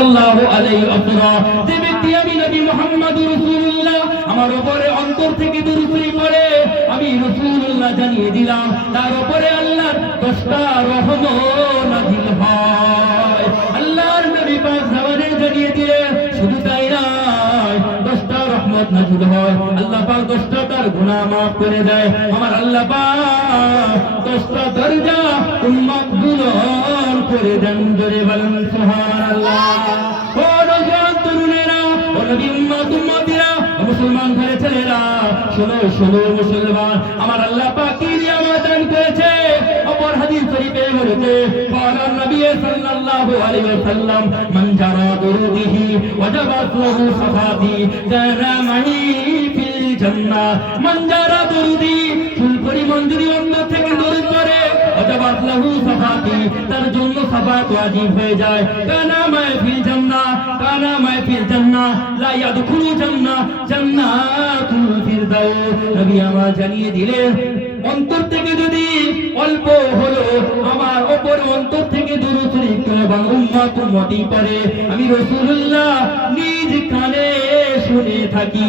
সাল্লাল্লাহু আলাইহি ওয়াসাল্লাম যে ব্যক্তি আমি নবী মুহাম্মদুর রাসূলুল্লাহ আমার উপরে অন্তর থেকে দরুদ পড়ে আমি রাসূলুল্লাহ জানিয়ে দিলাম তার উপরে আল্লাহর 10টা রহমত নাযিল হয়। আল্লাহর নবী পাক জামানে জানিয়ে দিলেন শুধু তাই নয় 10টা রহমত নাযিল হয়। আল্লাহ পাক 10টা তার গুনাহ maaf করে দেয়। আমার আল্লাহ পাক 10টা দরজা উম্মত গুলোর করে দেন। জোরে বলেন সুবহানাল্লাহ। ও নওজোয়ান তরুণেরা, ও নবী উম্মতিরা, মুসলমান ঘরে ছেলেরা, শোনো শোনো মুসলমান, আমার আল্লাহ পাক কি নিয়ামত দান করেছে। অপর হাদিস শরীফে বলেছে قال النبي صلى الله عليه وسلم من جرى درده وجبت له صفاتي كان معي في الجنة। من جرى درودي ফুল পরিমাণ যদি অন্তর থেকে দরুদ পড়ে وجبت له صفاتي তার জন্য সাফাত ওয়াজিব হয়ে যায়। কানা মায় ফিল জান্নাহ, কানা মায় ফিল জান্নাহ লা ইয়াদখুলু জান্নাহ জান্নাতুল ফিরদাউস। নবী আমার জানিয়ে দিলেন অন্তর থেকে যদি অল্প হলো আমার উপর অন্তর থেকে দরুদ শরীফ এবং উম্মতি পড়ে আমি রাসূলুল্লাহ নিজ কানে শুনে থাকি।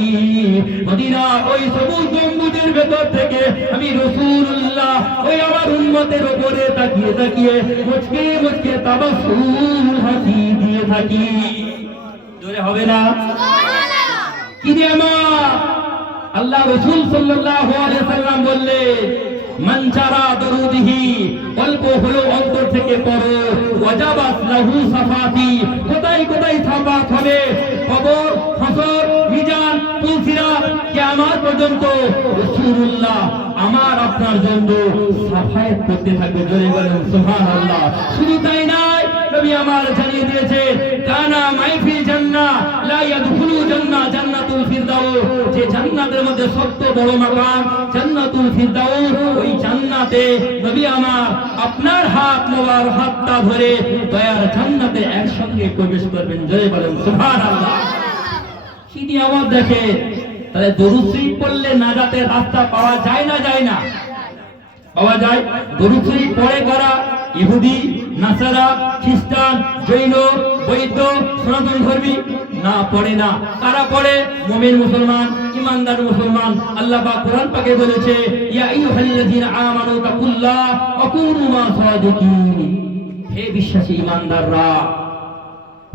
মদিনা ওই সবুজ গম্বুজের ভেতর থেকে আমি রাসূলুল্লাহ ওই আমার উম্মতের উপরে তাকিয়ে তাকিয়ে মুচকে মুচকে তাবাসসুম হাসি দিয়ে থাকি। জোরে হবে না সুবহানাল্লাহ। কি নিয়ামত! আল্লাহ রাসূল সাল্লাল্লাহু আলাইহি সাল্লাম বললেন মান জারা দরুদিহি অল্প হলো অন্তর থেকে পড়ো ওয়াজাবাত লাহু সাফাতি কোথায় কোথায় সাফাত হবে কবর হাসর মিজান পুলসিরাত কিয়ামত পর্যন্ত রাসূলুল্লাহ আমার আপনার জন্য সাফায়াত করতে থাকবে। জোরে বলেন সুবহানাল্লাহ। শুধু তাই নয় নবী আমার জানিয়ে দিয়েছে কানা মাইফিল জান্নাহ লা ইয়াদখুলু জান্নাহ জান্নাতুল ফিরদাউস। যে জান্নাতের মধ্যে সবচেয়ে বড় মাকাম জান্নাতুল ফিরদাউস, ওই জান্নাতে নবী আমার আপনার হাত মোবারক হাতটা ধরে দয়ার জান্নাতে একসঙ্গে প্রবেশ করবেন। জয় বলেন সুবহানাল্লাহ। কি নিয়ামত দেখে! তাহলে দরুদ শরীফ পড়লে নাজাতের রাস্তা পাওয়া যায় না যায় না? পাওয়া যায়। দরুদ শরীফ পড়ে কারা? ইহুদি, নাসারা, খ্রিস্টান, জৈন, বৌদ্ধ, সনাতন ধর্মী না পড়ে না। কারা পড়ে? মুমিন মুসলমান, ইমানদার মুসলমান। আল্লাহ পাক কোরআন পাকে বলেছে ইয়া আইয়ুহাল্লাযীনা আমানু তাকুল্লাহ ওয়া কুনু মা সাদিকিন। হে বিশ্বাসী ইমানদাররা,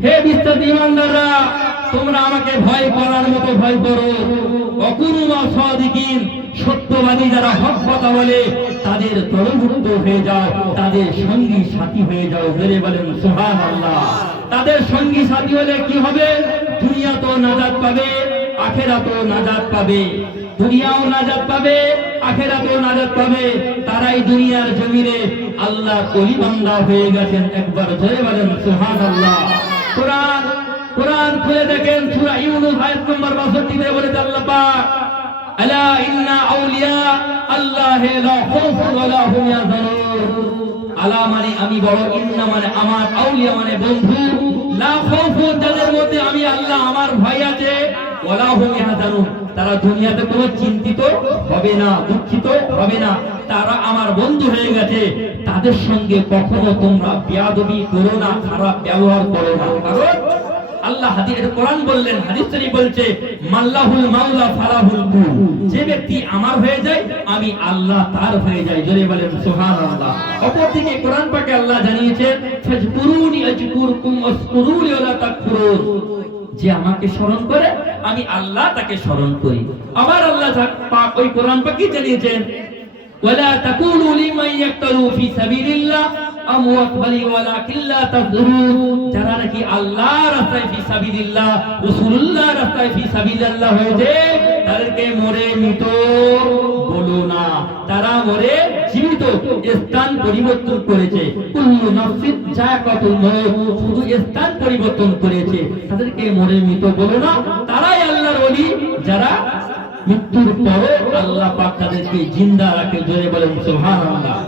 হে বিশ্বাসী ইমানদাররা, তোমরা আমাকে ভয় করার মতো ভয় করো। ওয়া কুনু মা সাদিকিন, সত্যবাদী যারা হক কথা বলে তাদের তলভুক্ত হয়ে যাও, তাদের সঙ্গী সাথী হয়ে যাও। জোরে বলেন সুবহানাল্লাহ। তাদের সঙ্গী সাথী হলে কি হবে? দুনিয়া তো নাজাত পাবে, আখিরাতও নাজাত পাবে। দুনিয়াও নাজাত পাবে, আখিরাতও নাজাত পাবে। তারাই দুনিয়ার জমিনে আল্লাহর ওলি বান্দা হয়ে গেছেন। একবার জোরে বলেন সুবহানাল্লাহ। কোরআন খুলে দেখেন সূরা ইউনূস আয়াত নম্বর 62 তে বলেছে আল্লাহ পাক আলা ইন্না আউলিয়া আল্লাহি লা খাউফুন ওয়া লা হুম ইয়াহজানুন। আলা মানে আমি বড়, ইন্না মানে আমার, আউলিয়া মানে বন্ধু, লা খাউফুন যাদের মধ্যে আমি আল্লাহ আমার ভয় আছে, ওয়া লা হুম ইয়াহজানুন তারা দুনিয়াতে কোনো চিন্তিত হবে না, দুঃখিত হবে না। তারা আমার বন্ধু হয়ে গেছে। তাদের সঙ্গে কখনো তোমরা বেয়াদবি করো না, খারাপ ব্যবহার করো না। কারণ আল্লাহ হাদিসে কোরআন বললেন, হাদিস শরীফ বলছে মাল্লাহুল মাওলা ফালাহুল কুল। যে ব্যক্তি আমার হয়ে যায় আমি আল্লাহ তার হয়ে যাই। জোরে বলেন সুবহানাল্লাহ। অপরদিকে কোরআন পাকে আল্লাহ জানিয়েছেন ফাজকুরুনি আজকুরকুম ওয়াশকুরুলি ওয়া লা তাকফুরুন। যে আমাকে স্মরণ করে আমি আল্লাহ তাকে স্মরণ করি। আবার আল্লাহ পাক ওই কোরআন পাকে জানিয়েছেন ওয়ালা তাকুলু লিমান ইয়াকতালু ফি সাবিলিল্লাহ আমওয়াত ওয়ালাকিন লা তাযুরুন। যারা নাকি আল্লাহর রাস্তায় ফি সাবিলিল্লাহ, রাসূলুল্লাহর রাস্তায় ফি সাবিলিল্লাহ হয়েছে তাদেরকে মরে মৃত বলো না, তারা মরে জীবিত, স্থান পরিবর্তন করেছে। কুল্লু নাফসিন যায়কাতুল মউত, শুধু স্থান পরিবর্তন করেছে, তাদেরকে মরে মৃত বলো না। তারাই আল্লাহর ওলি যারা মৃত্যুর পরে আল্লাহ পাক তাদেরকে জিন্দা রাখে। জোরে বলেন সুবহানাল্লাহ।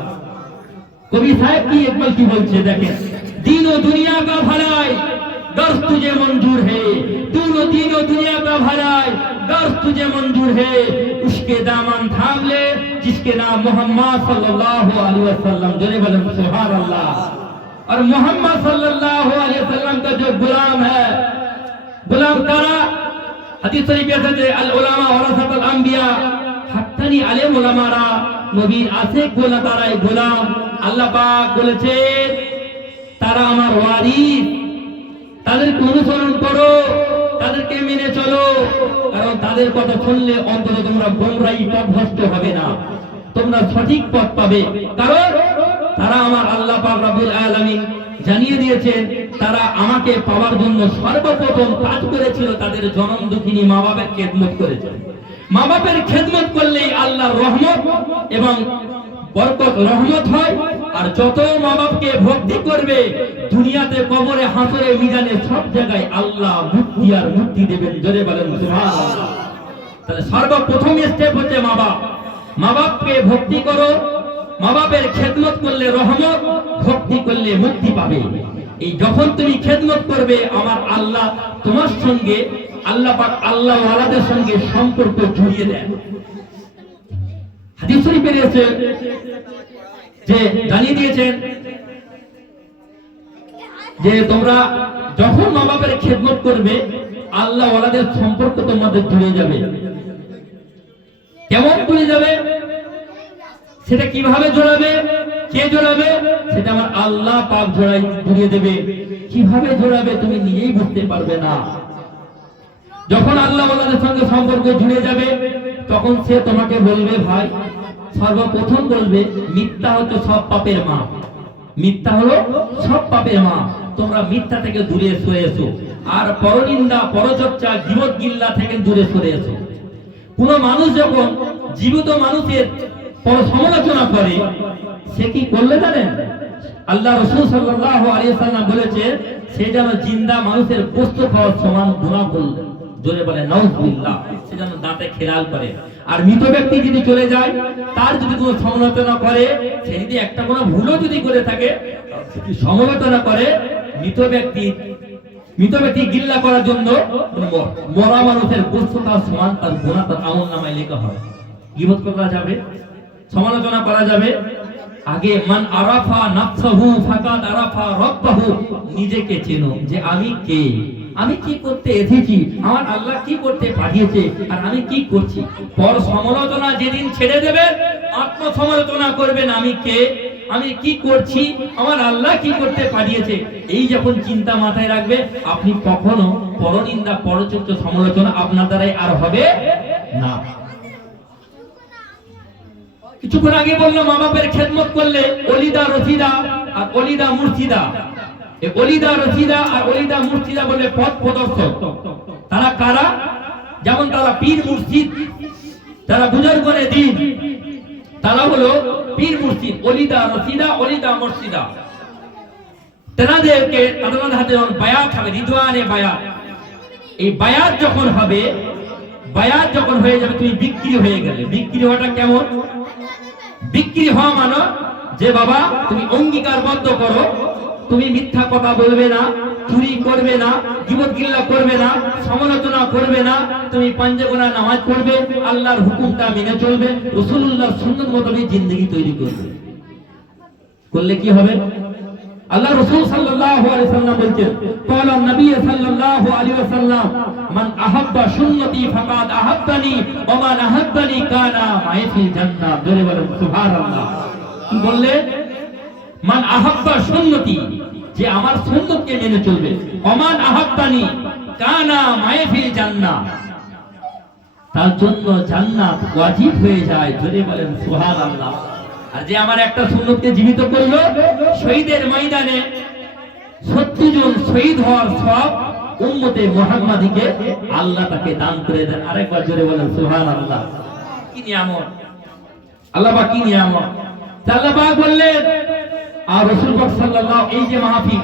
কবি সাহেব কি একবার কি বলছে দেখেন, दीन और दुनिया का भलाई गर्ज तुझे मंजूर है, दोनों दीन और दुनिया का भलाई गर्ज तुझे मंजूर है। उसके दामन थाम ले जिसके नाम मोहम्मद सल्लल्लाहु अलैहि वसल्लम। जोरे बोलें सुभान अल्लाह। और मोहम्मद सल्लल्लाहु अलैहि वसल्लम का जो गुलाम है, गुलाम तारा হাদিস শরীফে আছে যে আল উলামা ওয়ারাসাতুল আম্বিয়া, হাক্কানি আলেম উলামারা নবীর আশিক গোলা তারাই গোলাম। আল্লাহ পাক বলেছেন তারা আমার ওয়ারিস, তাদেরকে অনুসরণ করো, তাদেরকে মেনে চলো, কারণ তাদের কথা শুনলে অন্তত তোমরা গোমরাহি পথভ্রষ্ট হবে না, তোমরা সঠিক পথ পাবে। কারণ তারা আমার আল্লাহ পাক রব্বুল আলামিন জানিয়ে দিয়েছেন তারা আমাকে পাওয়ার জন্য সর্বপ্রথম কাজ করেছিল তাদের জনম দুঃখিনী মা বাবার খেদমত করেছে। মা বাবার খেদমত করলেই আল্লাহর রহমত এবং বরকত রহমত হয়। আর যত মা বাপকে ভক্তি করবে দুনিয়াতে, কবরে, হাসরে, মিজানে সব জায়গায় আল্লাহ মুক্তি আর মুক্তি দেবেন। জোরে বলেন সুবহানাল্লাহ। তাহলে সর্বপ্রথম স্টেপ হচ্ছে মা বাপ। মা বাপকে ভক্তি করো, মা বাপের খেদমত করলে রহমত, ভক্তি করলে মুক্তি পাবে। এই যখন তুমি খেদমত করবে আমার আল্লাহ তোমার সঙ্গে, আল্লাহ পাক আল্লাহ ওয়ালাদের সঙ্গে সম্পর্ক জড়িয়ে দেন। হাদিস শরীফে রয়েছে যে জানিয়ে দিয়েছেন যে তোমরা যখন মা বাপের খেদমত করবে আল্লাহ ওয়ালাদের সম্পর্ক তোমাদের জুড়ে যাবে। কেমন জুড়ে যাবে? সেটা কিভাবে জোড়াবে, কে জোড়াবে? সেটা আমার আল্লাহ পাক জুড়িয়ে দেবে। কিভাবে জোড়াবে তুমি নিজেই বুঝতে পারবে না। যখন আল্লাহ ওয়ালাদের সঙ্গে সম্পর্ক জুড়ে যাবে তখন সে তোমাকে বলবে ভাই, সর্বপ্রথম বলবে মিথ্যা হচ্ছে সব পাপের মা, মিথ্যা হলো সব পাপের মা, তোমরা মিথ্যা থেকে দূরে সরে এসো, আর পরনিন্দা, পরচর্চা, গীবত গিল্লা থেকে দূরে সরে এসো। কোন মানুষ যখন জীবিত মানুষের সমালোচনা করে সে কি করলে জানেন? আল্লাহ রাসূল সাল্লাল্লাহু আলাইহি ওয়াসাল্লাম বলেছে সে যেন জিন্দা মানুষের গোশত খাওয়ার সমান গুনাহ করলে। জোরে বলে নাউযুবিল্লাহ। সে যেন দাঁতে খেলাল করে। আর মৃত ব্যক্তি যদি চলে যায়, তার যদি কোনো সমালোচনা করে, সে যদি একটা কোনো ভুলও যদি করে থাকে, সমালোচনা করে, মৃত ব্যক্তি গিল্লা করার জন্য মরা মানুষের গোশত খাওয়ার সমান তার গুনাহ তার আমলনামায় লেখা হয়। গীবত করা যাবে, সমালোচনা করা যাবে। আগে মান আরাফা নাফসাহু ফাকাদ আরাফা রাব্বাহু, নিজেকে চেনো যে আমি কে, আমি কি করতে এসেছি, আমার আল্লাহ কি করতে পাঠিয়েছে, আর আমি কি করছি। পর সমালোচনা যেদিন ছেড়ে দেবে, আত্ম সমালোচনা করবেন আমি কে, আমি কি করছি, আমার আল্লাহ কি করতে পাঠিয়েছে। এই যখন চিন্তা মাথায় রাখবে আপনি কখনো পরনিন্দা, পরচর্চা, সমালোচনা আপনার দ্বারাই আর হবে না। কিছুক্ষণ আগে বললাম মা বাপের খেদমত করলে অলিদা রশিদা আর অলিদা মুর্শিদা। এই অলিদা রশিদা আর অলিদা মুর্শিদা বলে পথ প্রদর্শক। তারা কারা? যেমন তারা পীর মুর্শিদ, যারা বুজুর্গনে দিন, তারা হলো পীর মুর্শিদ, অলিদা রশিদা, অলিদা মুর্শিদা। তেনাদেরকে তাদের হাতে যখন বায়াত হবে, রিদওয়ানে বায়াত, এই বায়াত যখন হবে, বায়াত যখন হয়ে যাবে তুমি বিক্রি হয়ে গেলে। বিক্রি হওয়াটা কেমন? বিক্রি হওয়া মানে যে বাবা তুমি অঙ্গীকারবদ্ধ করো, তুমি মিথ্যা কথা বলবে না, চুরি করবে না, গীবত গিল্লা করবে না, সমালোচনা করবে না, তুমি পাঁচওয়াক্ত নামাজ পড়বে, আল্লাহর হুকুমটা মেনে চলবে, রাসূলুল্লাহর সুন্নাত মোতাবেক জিন্দেগি তৈরি করবে। করলে কি হবে? আল্লাহ রাসূল সাল্লাল্লাহু আলাইহি ওয়াসাল্লাম বলেছেন, ক্বালা নবী সাল্লাল্লাহু আলাইহি ওয়াসাল্লাম, মান আহাব্বা সুন্নতি ফাকাদ আহাব্বানি ওয়া মান আহাব্বানি কানা মাই ফিল জান্নাহ। জোরে বলেন সুবহানাল্লাহ। কি বললে? মান আহাব্বা সুন্নতি, যে আমার সুন্নতকে মেনে চলবে, ওয়া মান আহাব্বানি কানা মাই ফিল জান্নাহ, তার জন্য জান্নাত ওয়াজিব হয়ে যায়। জোরে বলেন সুবহানাল্লাহ। আর যে আমার একটা সুন্নতকে জীবিত করলো, শহীদের ময়দানে 70 জন শহীদ হওয়ার সব উম্মতে মুহাম্মাদীকে আল্লাহ তাকে দান করে দেন। আরেকবার জোরে বলেন সুবহানাল্লাহ। কি নিয়ামত! আল্লাহ পাক কি নিয়ামত! আল্লাহ পাক বললেন, আর রাসূল পাক সাল্লাল্লাহু, এই যে মাহফিল,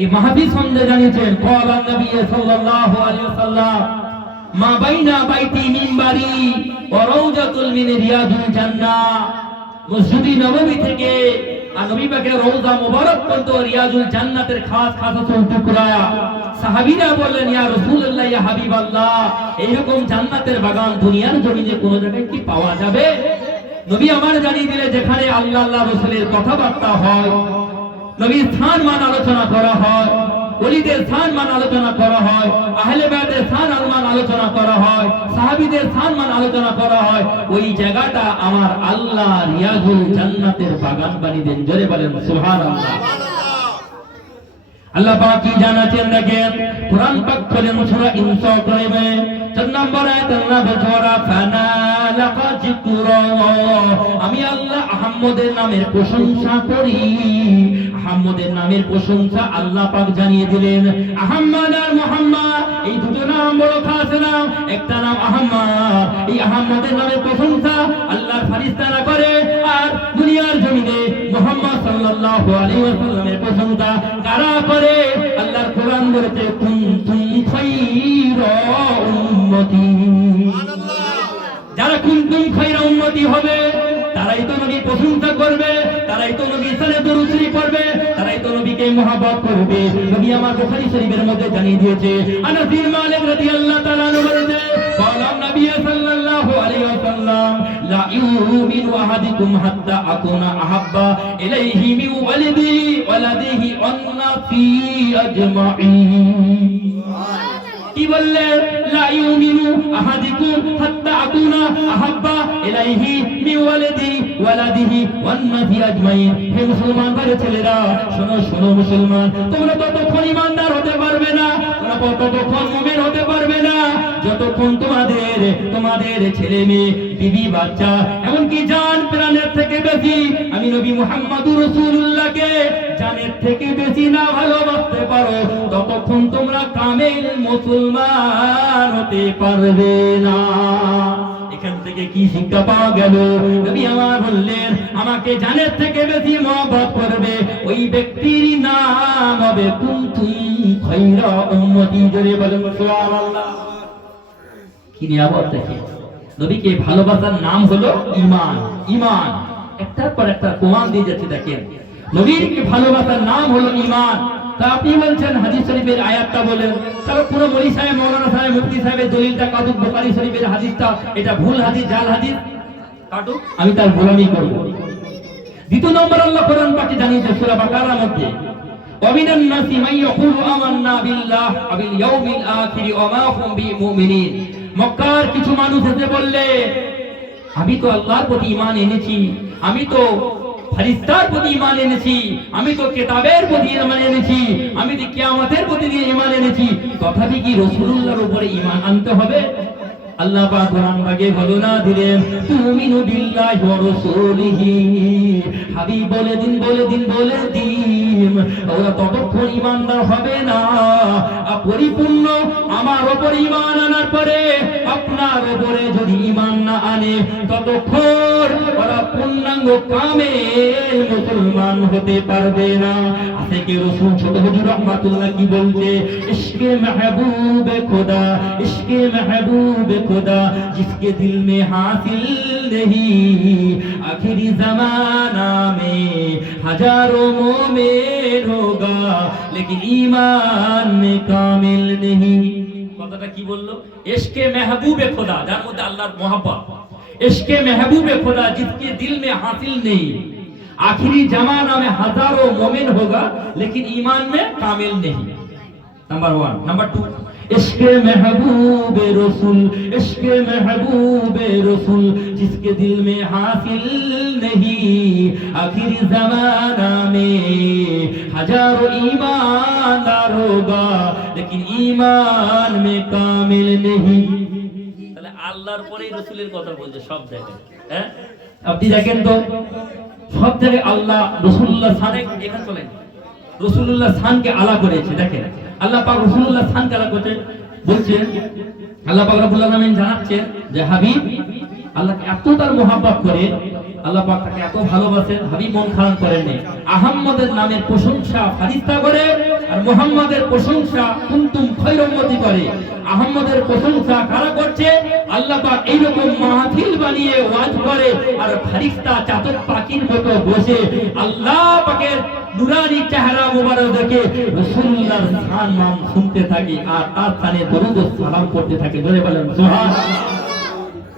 এই মাহফিল সম্বন্ধে জানিয়েছেন, ক্বালা নবী সাল্লাল্লাহু আলাইহি ওয়াসাল্লাম, মা বাইনা বাইতি মিনবারি ওয়া রাউজাতুল মিন রিয়াদুল জান্নাহ। মসজিদ নববী থেকে আর নবী পাকের রওজা মুবারক পর্যন্ত রিয়াদুল জান্নাতের খাস টুকরা। সাহাবীরা বললেন, ইয়া রাসূলুল্লাহ, ইয়া হাবিবাল্লাহ, এইরকম জান্নাতের বাগান দুনিয়ার জমিনে কোন জায়গায় কি পাওয়া যাবে? নবী আমার জানিয়ে দিলে, যেখানে আল্লাহ আল্লাহ রাসূলের কথাবার্তা হয়, নবীর স্থান মান আলোচনা করা হয়, ওলিদের স্থান মান আলোচনা করা হয়, আহলে বায়তের স্থান মান আলোচনা করা হয়, সাহাবীদের স্থান মান আলোচনা করা হয়, ওই জায়গাটা আমার আল্লাহ রিয়াজুল জান্নাতের বাগান বানিয়ে দেন। জোরে বলেন সুবহানাল্লাহ। আল্লাহ পাক কি জানাচ্ছেন দেখেন, কুরআন পাক বলেন সূরা ইনশিকার 4 নম্বর আয়াত আল্লাহ বলে ফানা লাকা যিকরা, আমি আল্লাহ আহমদের নামের প্রশংসা করি। আহমদের নামের প্রশংসা আল্লাহ পাক জানিয়ে দিলেন। আহমদ আর মুহাম্মদ এই দুটো নাম বড় খাস নাম, একটা নাম আহমদ। এই আহমদের নামের প্রশংসা আল্লাহর ফেরেশতারা করে, আর দুনিয়ার জমিনে মুহাম্মদ সাল্লাল্লাহু আলাইহি ওয়াসাল্লামের প্রশংসা কারা করে? আল্লাহর কোরআন বলতে কুনতুম খায়রা উম্মতি, যারা কুনতুম খায়রা উম্মতি হবে তারাই তো নবীর প্রশংসা করবে, তারাই তো নবীর সাথে দরুদ শরীফ পড়বে, তারাই তো নবীকে মহব্বত করবে। নবী আমার বুখারী শরীফের মধ্যে জানিয়ে দিয়েছে, আনাস বিন মালিক রাদিয়াল্লাহু তাআলা আনহু বলেছে, ক্বালা নবী সাল্লাল্লাহু আলাইহি ওয়াসাল্লাম লা ইউমিনু আহাদুকুম হাত্তা আকুনা আহাব্বা ইলাইহি মিন ওয়ালাদিহি ওয়ান নাসি আজমাইন। কি বললেন? লা ইউমিনু আহাদুকুম হাত্তা আকুনা আহাব্বা ইলাইহি মিন ওয়ালাদিহি ওয়ান নাসি আজমাইন। হে মুসলমান ভাইয়ের ছেলেরা, শোনো শোনো মুসলমান, তোমরা ততক্ষণ ঈমানদার হতে পারবে না, তোমরা ততক্ষণ মুমিন হতে পারবে না যতক্ষণ তোমাদের ছেলে মেয়ে, বিবি, বাচ্চা, এমনকি জান প্রাণের থেকে বেশি আমি নবী মুহাম্মদুর রাসূলুল্লাহকে জানের থেকে বেশি না ভালোবাসতে পারো, ততক্ষণ তোমরা কামেল মুসলমান হতে পারবে না। এখান থেকে কি শিক্ষা পাওয়া গেল? নবী আমার বললেন, আমাকে জানের থেকে বেশি মহব্বত করবে ওই ব্যক্তির নাম হবে কুনতুম খায়রা উম্মতি। জোরে বলেন সুবহানাল্লাহ। কি নিয়ামত দেখে, নবীকে ভালোবাসার নাম হলো ঈমান। ঈমান একটার পর একটা প্রমাণ দিয়ে যাচ্ছে। দেখেন, নবীকে ভালোবাসার নাম হলো ঈমান। তা আপনি বলছেন হাদিস শরীফের আয়াতটা বলেন, তাহলে পুরো মৌলী সাহেব, মাওলানা সাহেব, মুফতি সাহেবের দলিলটা কাটুক, বুখারী শরীফের হাদিসটা এটা ভুল হাদিস, জাল হাদিস কাটুক, আমি তার গোলামি করব। দ্বিতীয় নম্বর আল্লাহ কোরআন পাকে জানিয়েছে সূরা বাকারার মধ্যে, ওয়ামিনান নাসি মান ইয়াকুলু আমান্না বিল্লাহ ওয়া বিল ইয়াউমিল আখির ওয়া মা হুম বিমুমিনিন। মক্কার কিছু মানুষ এসে বললে, আমি তো আল্লাহর প্রতি ঈমান এনেছি, আমি তো ফেরেশতার প্রতি ঈমান এনেছি, আমি তো কিতাবের প্রতি ঈমান এনেছি, আমি তো কিয়ামতের প্রতি ঈমান এনেছি, তথাপি কি রাসূলুল্লাহর উপরে ঈমান আনতে হবে? আল্লাহ পাক কোরআন পাকে ঘোষণা দিলেন, তুমিনু বিল্লাহি ওয়া রাসূলিহি, হাবিব বলে দিন ওরা ততক্ষণ ঈমানদার হবে না পরিপূর্ণ আমার উপরে ঈমান আনার পরে আপনার উপরে যদি ঈমান না আনে ততক্ষণ ওরা পূর্ণাঙ্গ কামেল মুসলমান হতে পারবে না। আছে কি রাসূল ছোট হুজুর রাহমাতুল্লাহ কি বলছে, ইশকে महबूब खुदा, इश्के महबूब खुदा जिसके दिल में हासिल नहीं, आखिरी जमाना में हजारों मोमिन होगा लेकिन ईमान में कामिल नहीं। কথাটা কি বললো? इश्के महबूब खुदा, যার মধ্যে আল্লাহর মহব্বত, इश्के महबूब खुदा जिसके दिल में हासिल नहीं, आखिरी जमाना में हजारों मोमिन होगा लेकिन ईमान में कामिल नहीं। नंबर 1। नंबर 2, इश्के महबूब रसूल, इश्के महबूब रसूल जिसके दिल में हासिल नहीं, आखिरी जमाना में हजारों ईमानदार होगा लेकिन ईमान में कामिल नहीं। তাহলে আল্লাহর পরেই রাসূলের কথা বলছে সব জায়গায়। হ্যাঁ, আপনি দেখেন তো সব জায়গায় আল্লাহ রাসূলুল্লাহ সানে, এখানে চলেন রাসূলুল্লাহ সানকে আলা করেছে। দেখেন আল্লাহ পাক রাসূলুল্লাহ সানকে আলা করতে বলছেন, আল্লাহ পাক রব্বুল আলামিন জানাচ্ছেন যে হাবিব আল্লাহকে এত তার মহব্বত করে, আল্লাহ পাক তাকে এত ভালোবাসেন, হাবিব মন খারাপ করেন না। আহমদের নামের প্রশংসা ফেরেশতা করে আর মুহাম্মাদের প্রশংসা কুনতুম খায়রা উম্মতি করে। আহমদের প্রশংসা কারা করছে? আল্লাহ পাক এইরকম মাহফিল বানিয়ে ওয়াজ করে আর ফেরেশতা চাতক পাখির মতো বসে আল্লাহ পাকের নুরানি চেহারা মুবারক দেখে রাসূলুল্লাহর সম্মান শুনতে থাকে আর তার সানে দরুদ ও সালাম করতে থাকে। জোরে বলেন সুবহানাল্লাহ।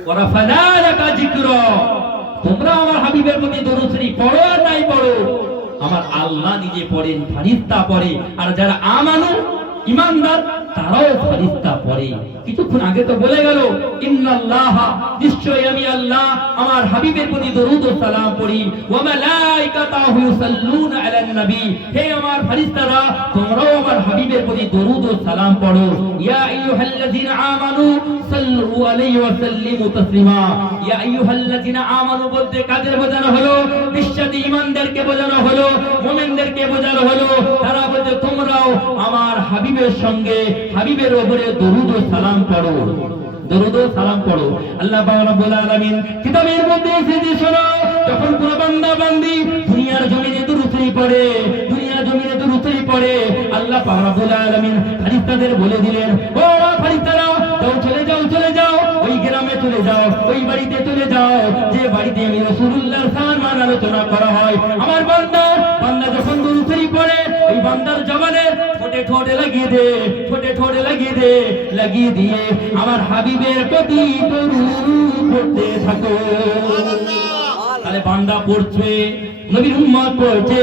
ওয়া রাফানা লাকা যিকরা, তোমরা আমার হাবিবের প্রতি দরুদ শরীফ পড়ো আর নাই পড়ো, আমার আল্লাহ নিজে পড়েন, ফারিস্তা পড়ে, আর যারা আমানু ইমানদার তারাও ফারিস্তা পড়ে। কিছুক্ষণ আগে তো বলে গেল ইন্নাল্লাহ, নিশ্চয় আমি আল্লাহ আমার হাবিবের প্রতি দরুদ ও সালাম পড়ি, ওয়া মালাইকাতাহু ইউসাল্লুনা আলান নবী, হে আমার ফেরেশতারা তোমরাও আমার হাবিবের প্রতি দরুদ ও সালাম পড়ো। ইয়া আইয়ুহাল্লাযিনা আমানু সাল্লু আলাইহি ওয়া সাল্লিমু তাসলিমা। ইয়া আইয়ুহাল্লাযিনা আমানু বলতে কাদের বোঝানো হলো? বিশ্বাসী ঈমানদারকে বোঝানো হলো, মুমিনদেরকে বোঝানো হলো। তারা বলতে তোমরাও আমার হাবিবের সঙ্গে, হাবিবের উপরে দরুদ ও সালাম পড়ো, দরুদ ও সালাম পড়ো। আল্লাহ পাক রব্বুল আলামিন কিতাবের মধ্যে এসেছে, শোনো, যখন কোন বান্দা বান্দি দুনিয়ার জমিনে দরুদ পড়ে, দুনিয়ার জমিনে দরুদ পড়ে, আল্লাহ পাক রব্বুল আলামিন ফেরেশতাদের বলে দিলেন, ও ফেরেশতারা যাও, চলে যাও, চলে যাও, ওই গ্রামে চলে যাও, ওই বাড়িতে চলে যাও যে বাড়িতে আমি রাসূলুল্লাহর সম্মান আলোচনা করা হয়। আমার বান্দা যখন দরুদ পড়ে ওই বান্দার জবানে ঠোঁটে ঠোঁটে লাগিয়ে দে, ঠোঁটে ঠোঁটে লাগিয়ে দে, লাগিয়ে দিয়ে আমার হাবিবের প্রতি দরুদ পড়তে থাকো। তাহলে বান্দা পড়ছে, নবীর উম্মত পড়ছে,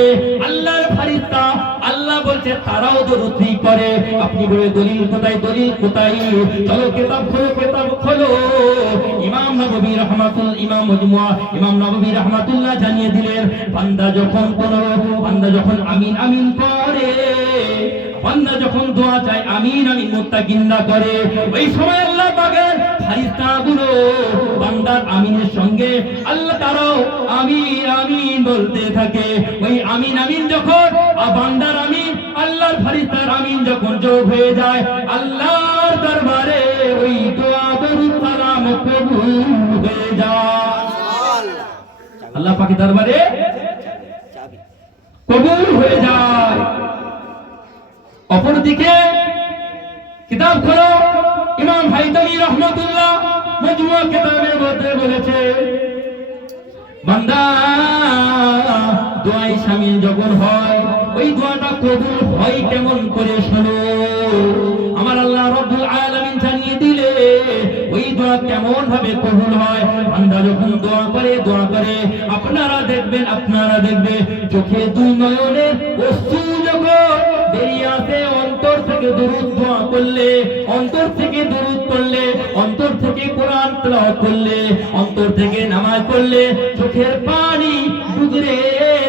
আল্লাহর ফেরেশতা, আল্লাহ বলছে তারাও দরুদ করে। আপনি বলে দলিল কোথায়, দলিল কোথায়? চলো কিতাব খোলো, কিতাব খোলো। ইমাম নববী রাহমাতুল্লাহ জানিয়ে দিলেন, বান্দা যখন আমিন আমিন করে, বান্দা যখন দোয়া চায় আমিন আমিন মুত্তাকিনরা করে, ওই সময় আল্লাহ পাকের ফেরেশতাগুলো বান্দার আমিনের সঙ্গে আল্লাহ তারাও আমিন আমিন বলতে থাকে। ওই আমিন আমিন যখন বান্দার আমিন আল্লাহর ফেরেশতার আমিন যখন যোগ হয়ে যায়, আল্লাহর দরবারে ওই দোয়া দরুদ সালাম কবুল হয়ে যায়, আল্লাহ পাকের দরবারে কবুল হয়ে যায়। অপরদিকে কিতাব খোলো, ইমাম হায়দামি রাহমাতুল্লাহ মজমুআ কিতাবের মধ্যে বলেছে, বান্দা দোয়ায় শামিল যখন হয়, ওই দোয়াটা কবুল হয় কেমন করে শোনো। আমার আল্লাহ রাব্বুল আলামিন জানিয়ে দিলে ওই দোয়া কেমন ভাবে কবুল হয়। বান্দা যখন দোয়া করে আপনারা দেখবেন চোখে দুই নয়নের অশ্রু যখন বেরিয়ে আসে, অন্তর থেকে দরুদ দোয়া করলে, অন্তর থেকে দরুদ পড়লে, অন্তর থেকে কোরআন তেলাওয়াত করলে, অন্তর থেকে নামাজ পড়লে চোখের পানি ডুগরে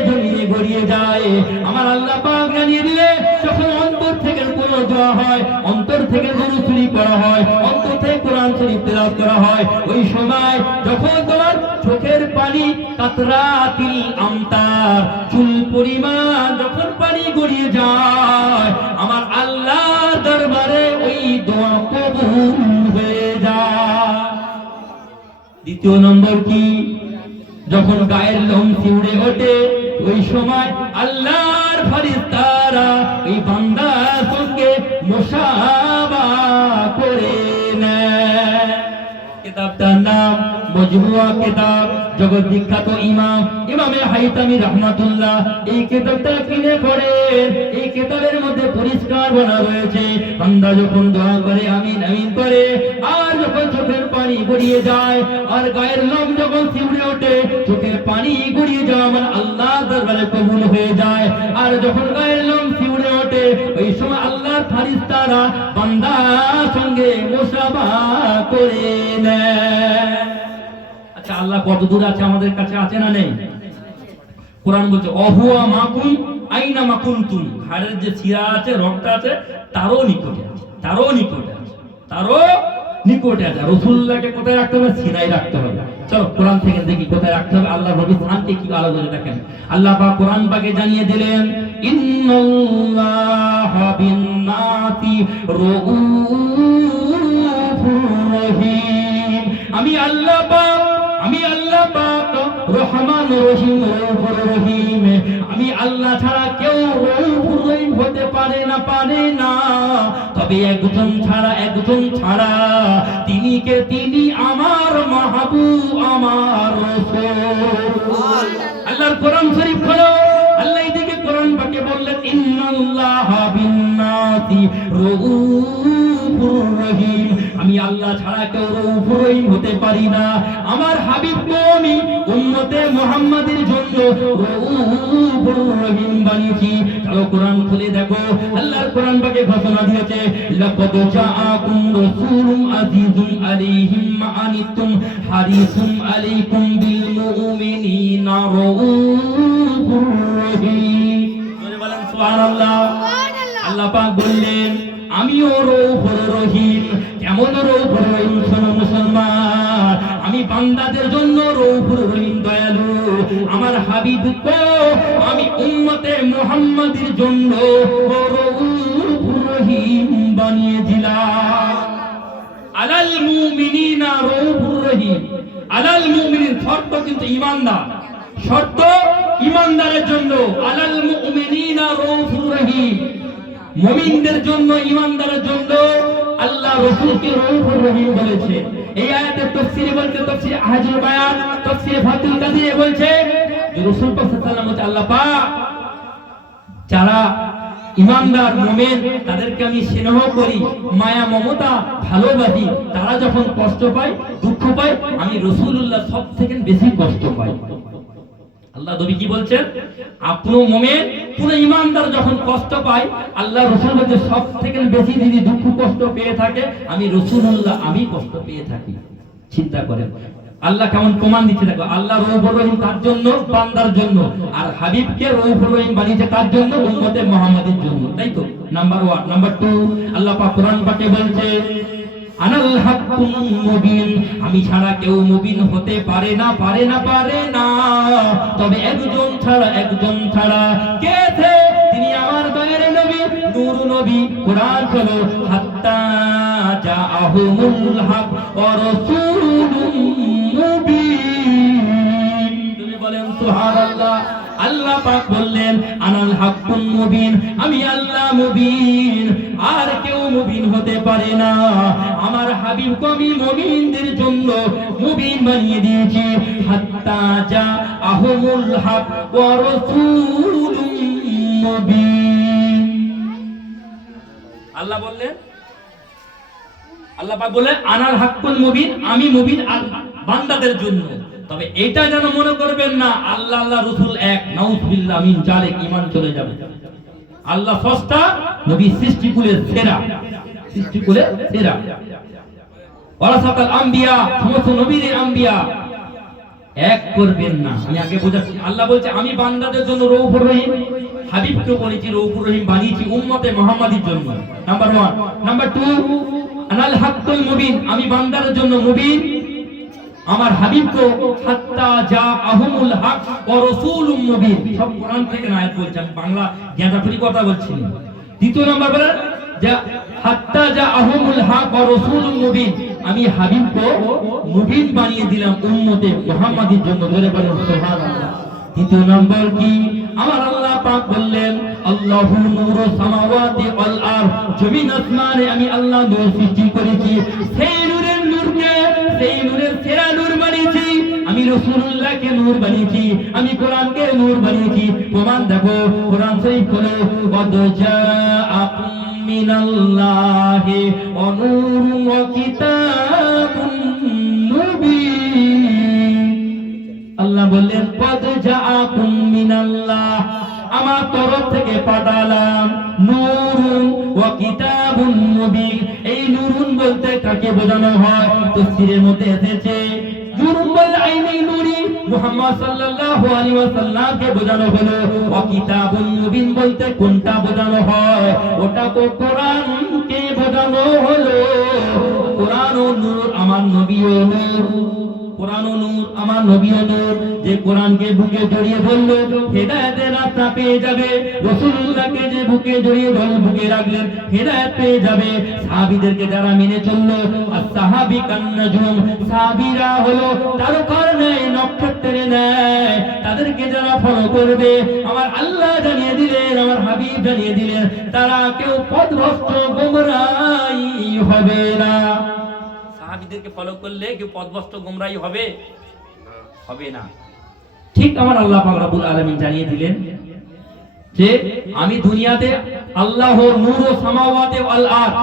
জমিয়ে গড়িয়ে যায়। আমার আল্লাহ পাক জানিয়ে দিলে যখন অন্তর থেকে কোনো দোয়া হয়, অন্তর থেকে দরুদ শরীফ পড়া হয়, অন্তর থেকে কোরআন শরীফ তেলাওয়াত করা হয়, ওই সময় যখন তোমার চোখের পানি কাতরাতিল আমতার, চুল পরিমাণ যখন পানি গড়িয়ে যায়, আমার আল্লাহর দরবারে ওই দোয়া কবুল হয়ে যায়। দ্বিতীয় নম্বর কি? যখন গায়ের লোম শিউরে ওঠে, ওই সময় আল্লাহর ফেরেশতারা ওই বান্দার সঙ্গে মুসাফা করে নেয়। কিতাবটার নাম মজমুআ কিতাব, জগৎ বিখ্যাত ইমামে হায়তামি রাহমাতুল্লাহ এই কিতাবটা কিনে পড়েন। এই কিতাবের মধ্যে পরিষ্কার বলা রয়েছে, বান্দা যখন দোয়া করে আমিন আমিন করে, আর যখন চোখের পানি গড়িয়ে যায়, আর গায়ের লোম যখন শিউরে ওঠে, চোখের পানি গড়িয়ে যাওয়া মানে আল্লাহ দরবারে কবুল হয়ে যায়। আর যখন গায়ের লোম শিউরে ওঠে, ওই সময় আল্লাহর ফেরেশতারা বান্দার সঙ্গে মুসাফা করে নেয়। আচ্ছা, আল্লাহ কত দূর আছে আমাদের কাছে, আছে না নেই? কোরআন বলছে অহুয়া মাকুম আইনা মাকুনতুম, ঘাড়ের যে শিরা আছে, রক্তটা আছে, তারও নিকটে আছে, তারও নিকটে আছে, তারও নিকটে আছে। রাসূলুল্লাহকে কোথায় রাখতে হবে? সিনায় রাখতে হবে। চলো কোরআন থেকে দেখি কোথায় রাখতে হবে। আল্লাহ নবী শান্তি কি আলোচনা দেখেন। আল্লাহ পাক কোরআন পাকে জানিয়ে দিলেন, ইন্নাল্লাহা বিন-নাসি রাউফুর রহিম। আমি আল্লাহ পাক রহমান রহিম, রউফুর রহিম। আমি আল্লাহ ছাড়া কেউ রউফুর রহিম হতে পারে না, তবে একজন ছাড়া, তিনি কে? তিনি আমার মাহবুব, আমার রাসূল। আল্লাহর কোরআন শরীফ খোলো, আল্লাহ এদিকে কোরআন পাকে বললেন ইন্নাল্লাহা বিন-নাসি রাউফুর রউফুর রহিম। আমি আল্লাহ ছাড়া কেউ রউফুর রহিম হতে পারি না। আমার হাবিবকে আমি উম্মতে মুহাম্মাদের জন্য রউফুর রহিম বানিয়েছি। চলো কোরআন খুলে দেখো, আল্লাহর কোরআন পাকে ঘোষণা দিয়েছে, লাকাদ জাআকুম রাসূলুন আযীজুন আলাইহি মা আনিতুম হারিসুন আলাইকুম বিল মুমিনিনা রাউফুর রহিম। জোরে বলেন সুবহানাল্লাহ। আল্লাহ পাক বললেন আমিও রউফুর রহিম। কেমন রউফুর রহিম? শোনো মুসলমান, আমি বান্দাদের জন্য রউফুর রহিম, দয়ালু। আমার হাবিবকে আমি উম্মতে মুহাম্মাদের জন্য রউফুর রহিম বানিয়ে দিলাম। আলাল মুমিনিনা রউফুর রহিম। আলাল মুমিনিন শর্ত কিন্তু ঈমানদার, শর্ত ঈমানদারের জন্য। আলাল মুমিনিনা রউফুর রহিম, মুমিনদের জন্য, ঈমানদারের জন্য আল্লাহ রাসূলকে রউফুর রহিম বলেছে। এই আয়াতের তাফসীরে বলতে, তাফসীরে আহজুল বায়ান, তাফসীরে ফাতুল কাদিরে বলছে যে রাসূল পাক সাল্লাল্লাহু আলাইহি ওয়াসাল্লাম আল্লাহ পাক যারা ঈমানদার মুমিন তাদেরকে আমি স্নেহ করি, মায়া মমতা ভালোবাসি। তারা যখন কষ্ট পায়, দুঃখ পায়, আমি রাসূলুল্লাহ সবথেকে বেশি কষ্ট পাই। আল্লাহ নবী কি বলছেন? আপনি মুমিন পুরো ঈমানদার যখন কষ্ট পায়, আল্লাহ রাসূল বলতে সবথেকে বেশি যদি দুঃখ কষ্ট পেয়ে থাকে, আমি রাসূলুল্লাহ আমি কষ্ট পেয়ে থাকি। চিন্তা করেন আল্লাহ কেমন প্রমাণ দিচ্ছে। দেখো আল্লাহ রউফুর রহিম কার জন্য? বান্দার জন্য। আর হাবিবকে রউফুর রহিম বানিয়েছে কার জন্য? উম্মতে মুহাম্মাদের জন্য, তাই তো? নাম্বার 1। নাম্বার 2, আল্লাহ পাক কোরআন পাকে বলছে আনাল হাক্কুম মুবিন। আমি ছাড়া কেউ মুবিন হতে পারে না, পারে না, পারে না। তবে একজন ছাড়া, একজন ছাড়া। কে সে? তিনি আমার দয়ার নবী, নূর নবী। কোরআন হলো হাত্তা জাআহুমুল হক ওয়া রাসূলুম মুবিন। তুমি বলেন সুবহানাল্লাহ। আল্লাহ পাক বললেন আনাল হাক্কুম মুবিন, আমি আল্লাহ মুবিন, আর কেউ মুবিন হতে পারে না। আমার হাবিবকে আমি মুমিনদের জন্য মুবিন বানিয়ে দিয়েছি। হাত্তা জাআহুমুল হক ওয়া রাসূলুম মুবিন। আল্লাহ বললেন, আল্লাহ পাক বললেন আনাল হাক্কুল মুবিন, আমি মুবিন বান্দাদের জন্য। তবে এটা যেন মনে করবেন না আল্লাহ আল্লাহ রাসূল এক, নাউযুবিল্লাহ মিন জালিক, ঈমান চলে যাবে। আল্লাহ সস্তা, নবী সৃষ্টিকুলের সেরা, সৃষ্টিকুলের সেরা। ওয়ারাসাতুল আম্বিয়া, সমস্ত নবীদের আম্বিয়া এক করবেন না। আমি আগে বোঝাচ্ছি। আল্লাহ বলছে আমি বান্দাদের জন্য রউফুর রহিম, হাবিবকে বলেছি রউফুর রহিম বানিয়েছি উম্মতে মুহাম্মাদের জন্য। নাম্বার 1। নাম্বার 2, আনাল হাক্কুল মুবিন, আমি বান্দাদের জন্য মুবিন, আমার হাবিবকে হাত্তা জাআহুমুল হক ওয়া রাসূলুম মুবিন। সব কোরআন থেকে আয়াত বলছি, আমি বাংলা জ্ঞানফুরি কথা বলছি না। দ্বিতীয় নাম্বার বলে যে হাত্তা জাআহুমুল হক ওয়া রাসূলুম মুবিন, আমি হাবিবকে মুবিন বানিয়ে দিলাম উম্মতে মুহাম্মাদের জন্য। বলে বলেন সুবহানাল্লাহ। তৃতীয় নম্বর কি? আমার আল্লাহ পাক বললেন আল্লাহু নূরুস সামাওয়াতি ওয়াল আরদ, জমিন আসমানে আমি আল্লাহ নূর সৃষ্টি করেছি। সেই নূরের নূরকে, সেই নূরের সেরা নূর বানিয়েছি আমি, রাসূলুল্লাহকে নূর বানিয়েছি আমি, কোরআনকে নূর বানিয়েছি। প্রমাণ দেখো, কোরআন শরীফ হলো কদ জাআকুম মিনাল্লাহি ওয়া নূরুন ওয়া কিতাবুন মুবিন। আল্লাহ বললেন কদ জাআকুম মিনাল্লাহ, আমার তরফ থেকে পাঠালাম নূরুন ওয়া কিতাবুন মুবিন। এই নূরুন বলতে কাকে বোঝানো হয়? তাফসীরের মধ্যে এসেছে নূরুন বল আইনি নূরি মুহাম্মদ সাল্লাল্লাহু আলাইহি ওয়াসাল্লামকে বোঝানো হলো। ওয়া কিতাবুন মুবিন বলতে কোনটা বোঝানো হয়? ওটা তো কোরআনকে বোঝানো হলো। কোরআন ও নূর, আমার নবীও নূর। কোরআন ও নূর, আমার নবীও নূর। যে কোরআনকে বুকে জড়িয়ে ধরলো হেদায়েতের রাস্তা পেয়ে যাবে। রাসূলুল্লাহকে যে বুকে জড়িয়ে ধরল, বুকে রাখলেন, হেদায়েত পেয়ে যাবে। সাহাবীদেরকে যারা মেনে চললো, as-সাহাবী কান-নাজুম, সাহাবীরা হলো তারকার ন্যায়, নক্ষত্রের ন্যায়। তাদেরকে যারা ফলো করবে, আমার আল্লাহ জানিয়ে দিলেন, আমার হাবিব জানিয়ে দিলেন, তারা কেউ পথভ্রষ্ট গোমরাহী হবে না। সাহাবীদেরকে ফলো করলে কেউ পথভ্রষ্ট গোমরাহী হবে হবে না। ঠিক আমার আল্লাহ পাক রব্বুল আলামিন জানিয়ে দিলেন যে আমি দুনিয়াতে আল্লাহ নূর সামাওয়াতে ওয়াল আরদ,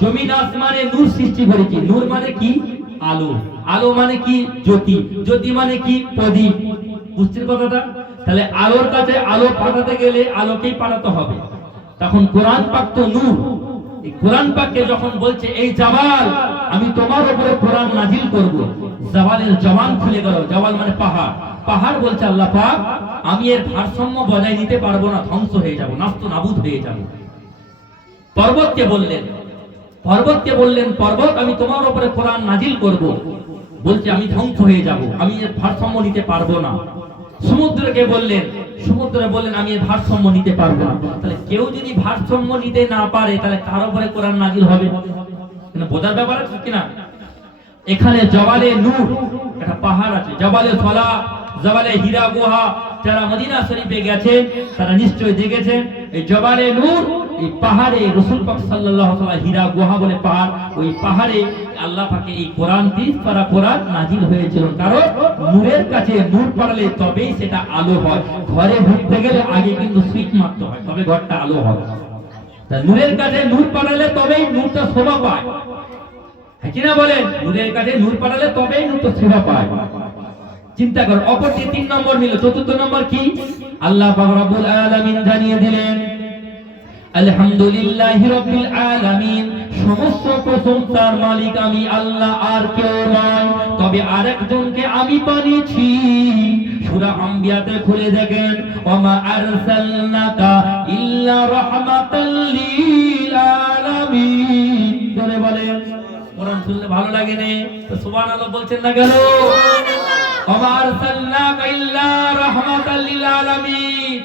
জমিন আসমানে নূর সৃষ্টি করেছি। নূর মানে কি? আলো। আলো মানে কি? জ্যোতি। জ্যোতি মানে কি? প্রদীপ। বুঝছেন কথাটা? তাহলে আলোর কাছে আলো পাঠাতে গেলে আলোকেই পাঠাতে হবে। তখন কোরআন পাক তো নূর। এই কোরআন পাককে যখন বলছে এই জাবাল আমি তোমার উপরে কোরআন নাজিল করব, জাবালের জবান খুলে গেল। জাবাল মানে পাহাড়। পাহাড় বলছে আল্লাহ পাক আমি এর ভারসাম্য বজায় নিতে পারবো না, ধ্বংস হয়ে যাব, নাস্ত নাবুদ হয়ে যাব। পর্বতকে বললেন, পর্বত আমি তোমার উপরে কোরআন নাজিল করব, বলছে আমি ধ্বংস হয়ে যাব, আমি এর ভারসাম্য নিতে পারবো না। সমুদ্রকে বললেন, আমি এর ভারসাম্য নিতে পারবো না। তাহলে কেউ যদি ভারসাম্য নিতে না পারে তাহলে কার উপরে কোরআন নাজিল হবে? বোঝার ব্যাপার আছে কিনা? এখানে জবালে নূর একটা পাহাড় আছে, জবালে সলা, জবালে হীরা গুহা। যারা মদিনা শরীফে গেছেন তারা নিশ্চয়ই দেখেছেন এই জবালে নূর, এই পাহাড়ে রাসূল পাক সাল্লাল্লাহু আলাইহি ওয়াসাল্লাম হীরা গুহা বলে পাহাড়, ওই পাহাড়ে আল্লাহ পাকে এই কোরআন 30 পারা কোরআন নাজিল হয়েছিল। কারণ নূরের কাছে নূর পড়ালে তবেই সেটা আলো হয়। ঘরে ঢুকতে গেলে আগে কিন্তু সুইচ মারতে হয়, তবে ঘরটা আলো হবে। তাই নূরের কাছে নূর পড়ালে তবেই নূরটা শোভা পায়। হ্যাঁ কিনা বলেন? নূরের কাছে নূর পড়ালে তবেই নূরটা শোভা পায়। চিন্তা করো, অপরটি 3 নম্বর নিল। 4th নম্বর কি? আল্লাহ পাক রব্বুল আলামিন জানিয়ে দিলেন আলহামদুলিল্লাহি রাব্বিল আলামিন, সমস্ত প্রশংসার মালিক আমি আল্লাহ, আর কেউ নয়। তবে আরেকজনকে আমি বানিয়েছি। সূরা আম্বিয়াতে খুলে দেখেন ওমা আরসালনাকা ইল্লা রাহমাতাল লিল আলামিন। জোরে বলেন। কোরআন শুনলে ভালো লাগে না তো সুবহানাল্লাহ বলছেন না কেন? ওমা আরসালনাকা ইল্লা রাহমাতাল লিল আলামিন।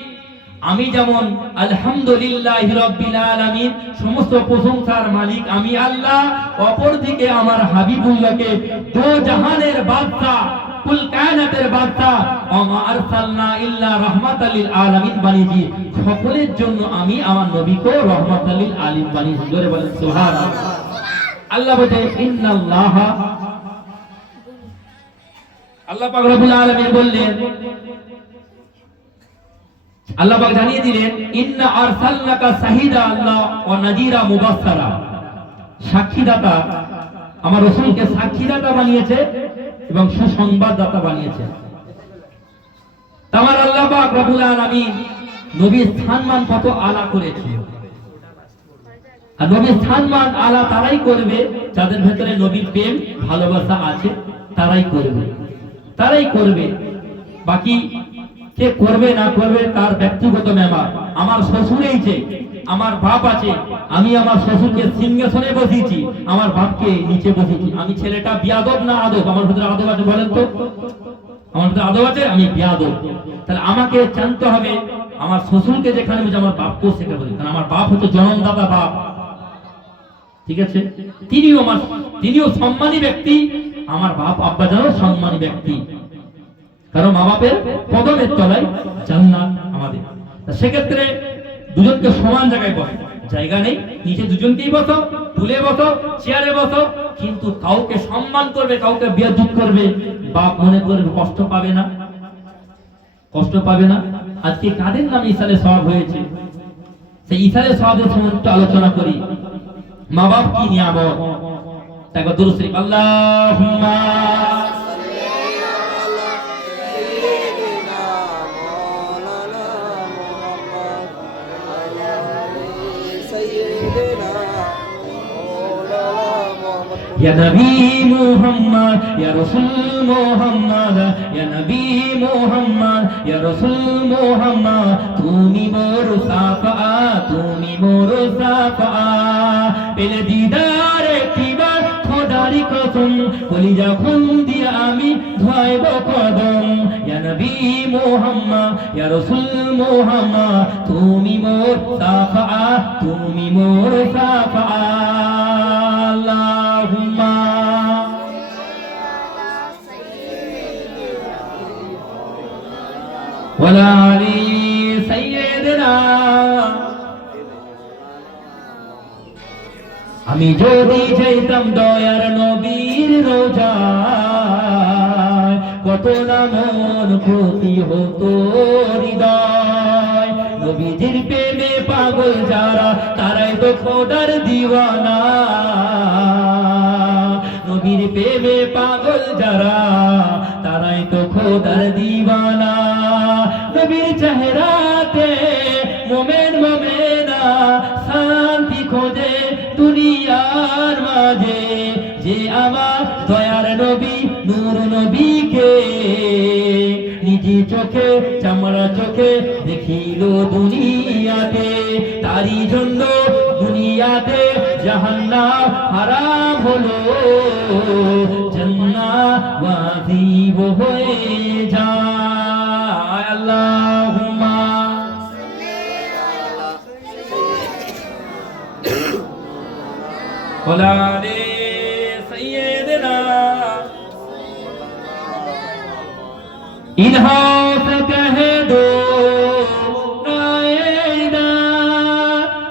আমি যেমন আলহামদুলিল্লাহি রাব্বিল আলামিন, সমস্ত প্রশংসার মালিক আমি আল্লাহ, অপরদিকে আমার হাবিবুল্লাহকে দো জাহানের বাদশা, কুল কায়নাতের বাদশা, ওমা আরসালনা ইল্লা রাহমাতাল লিল আলামিন বানিয়েছি। সকলের জন্য আমি আমার নবীকে রহমাতাল লিল আলামিন বানিয়েছি। জোরে বলেন সুবহানাল্লাহ। আল্লাহ বলে ইন্নাল্লাহ, আল্লাহ পাক রব্বুল আলামিন বললেন, আল্লাহ পাক জানিয়ে দিলেন ইন্না আরসালনাকা শাহিদা আল্লাহ ওয়া নাযীরা মুবাশশারা। সাক্ষীদাতা, আমার রাসূলকে সাক্ষীদাতা বানিয়েছে এবং সুসংবাদদাতা বানিয়েছে। আমার আল্লাহ পাক রব্বুল আলামিন নবীর সম্মান কত আলা করেছে। আর নবীর সম্মান আলা তারাই করবে যাদের ভেতরে নবীর প্রেম ভালোবাসা আছে, তারাই করবে। বাকি কে করবে না করবে তার ব্যক্তিগত ব্যাপার। আমার শ্বশুরেই যে, আমার বাপ আছে, আমি আমার শ্বশুরকে সিংহাসনে বসিয়েছি, আমার বাপকে নিচে বসিয়েছি। আমি ছেলেটা বিয়াদব না আদব? আমার ভিতরে আদব আছে বলেন তো? আমার ভিতরে আদব আছে, আমি বিয়াদব। তাহলে আমাকে জানতে হবে আমার শ্বশুরকে যেখানে বলছি আমার বাপকেও সেটা বলি, কারণ আমার বাপ হচ্ছে জনমদাতা বাপ। ঠিক আছে? তিনিও সম্মানী ব্যক্তি, আমার বাপ আব্বা জানো সম্মানী ব্যক্তি। কারণ মা বাপের কদমের তলায় জান্নাত আমাদের। সেক্ষেত্রে দুজনকে সমান জায়গায় বসো, জায়গা নেই নিচে দুজনকেই বসো, তুলে বসো, চেয়ারে বসো, কিন্তু কাউকে সম্মান করবে, কাউকে বেয়াদব করবে, বাপ মনে করবে কষ্ট পাবে না। আজকে কাদের নামে ইসালে সওয়াব হয়েছে, সেই ইসালে সওয়াবের সম্বন্ধে আলোচনা করি। মা বাপ কি নিয়ামত, তাকে দুরূদ শরীফ আল্লাহুম্মা या नबी मोहम्मद या रसूल मोहम्मद या नबी मोहम्मद या रसूल मोहम्मद তুমি মোর সাফা পেলে দিদার একটিবার খোদারি কসম কলিজা খুন দিয়ে আমি ধোয়াইব কদম। ইয়া নবী মোহাম্মদ ইয়া রাসূল মোহাম্মদ তুমি মোর সাফা আল্লাহুম্মা ওয়ালা আলি সাইয়্যিদিনা। আমি যদি যাইতাম দয়ার নবীর রোজায়, কত না মন ক্ষতি হতো হৃদয়। নবী নবীজির প্রেমে পাগল যারা তারাই তো খোদার দিওয়ানা নবীর প্রেমে পাগল যারা তারাই তো খোদার দিওয়ানা নবীর চেহারাতে মোমেন মোমেনা শান্তি খোঁজে দুনিয়ার মাঝে যে আমার দয়ার নবী নূর নবীকে নিজে চোখে চামড়া চোখে দেখিল দুনিয়াতে তারই জন্য দুনিয়াতে জাহান্নাম হারাম হলো জান্নাত ওয়াজিব হয়ে যায় আল্লাহুম্মা ওয়ালালে সাইয়্যিদিনা इन्हों से कह दो नायदा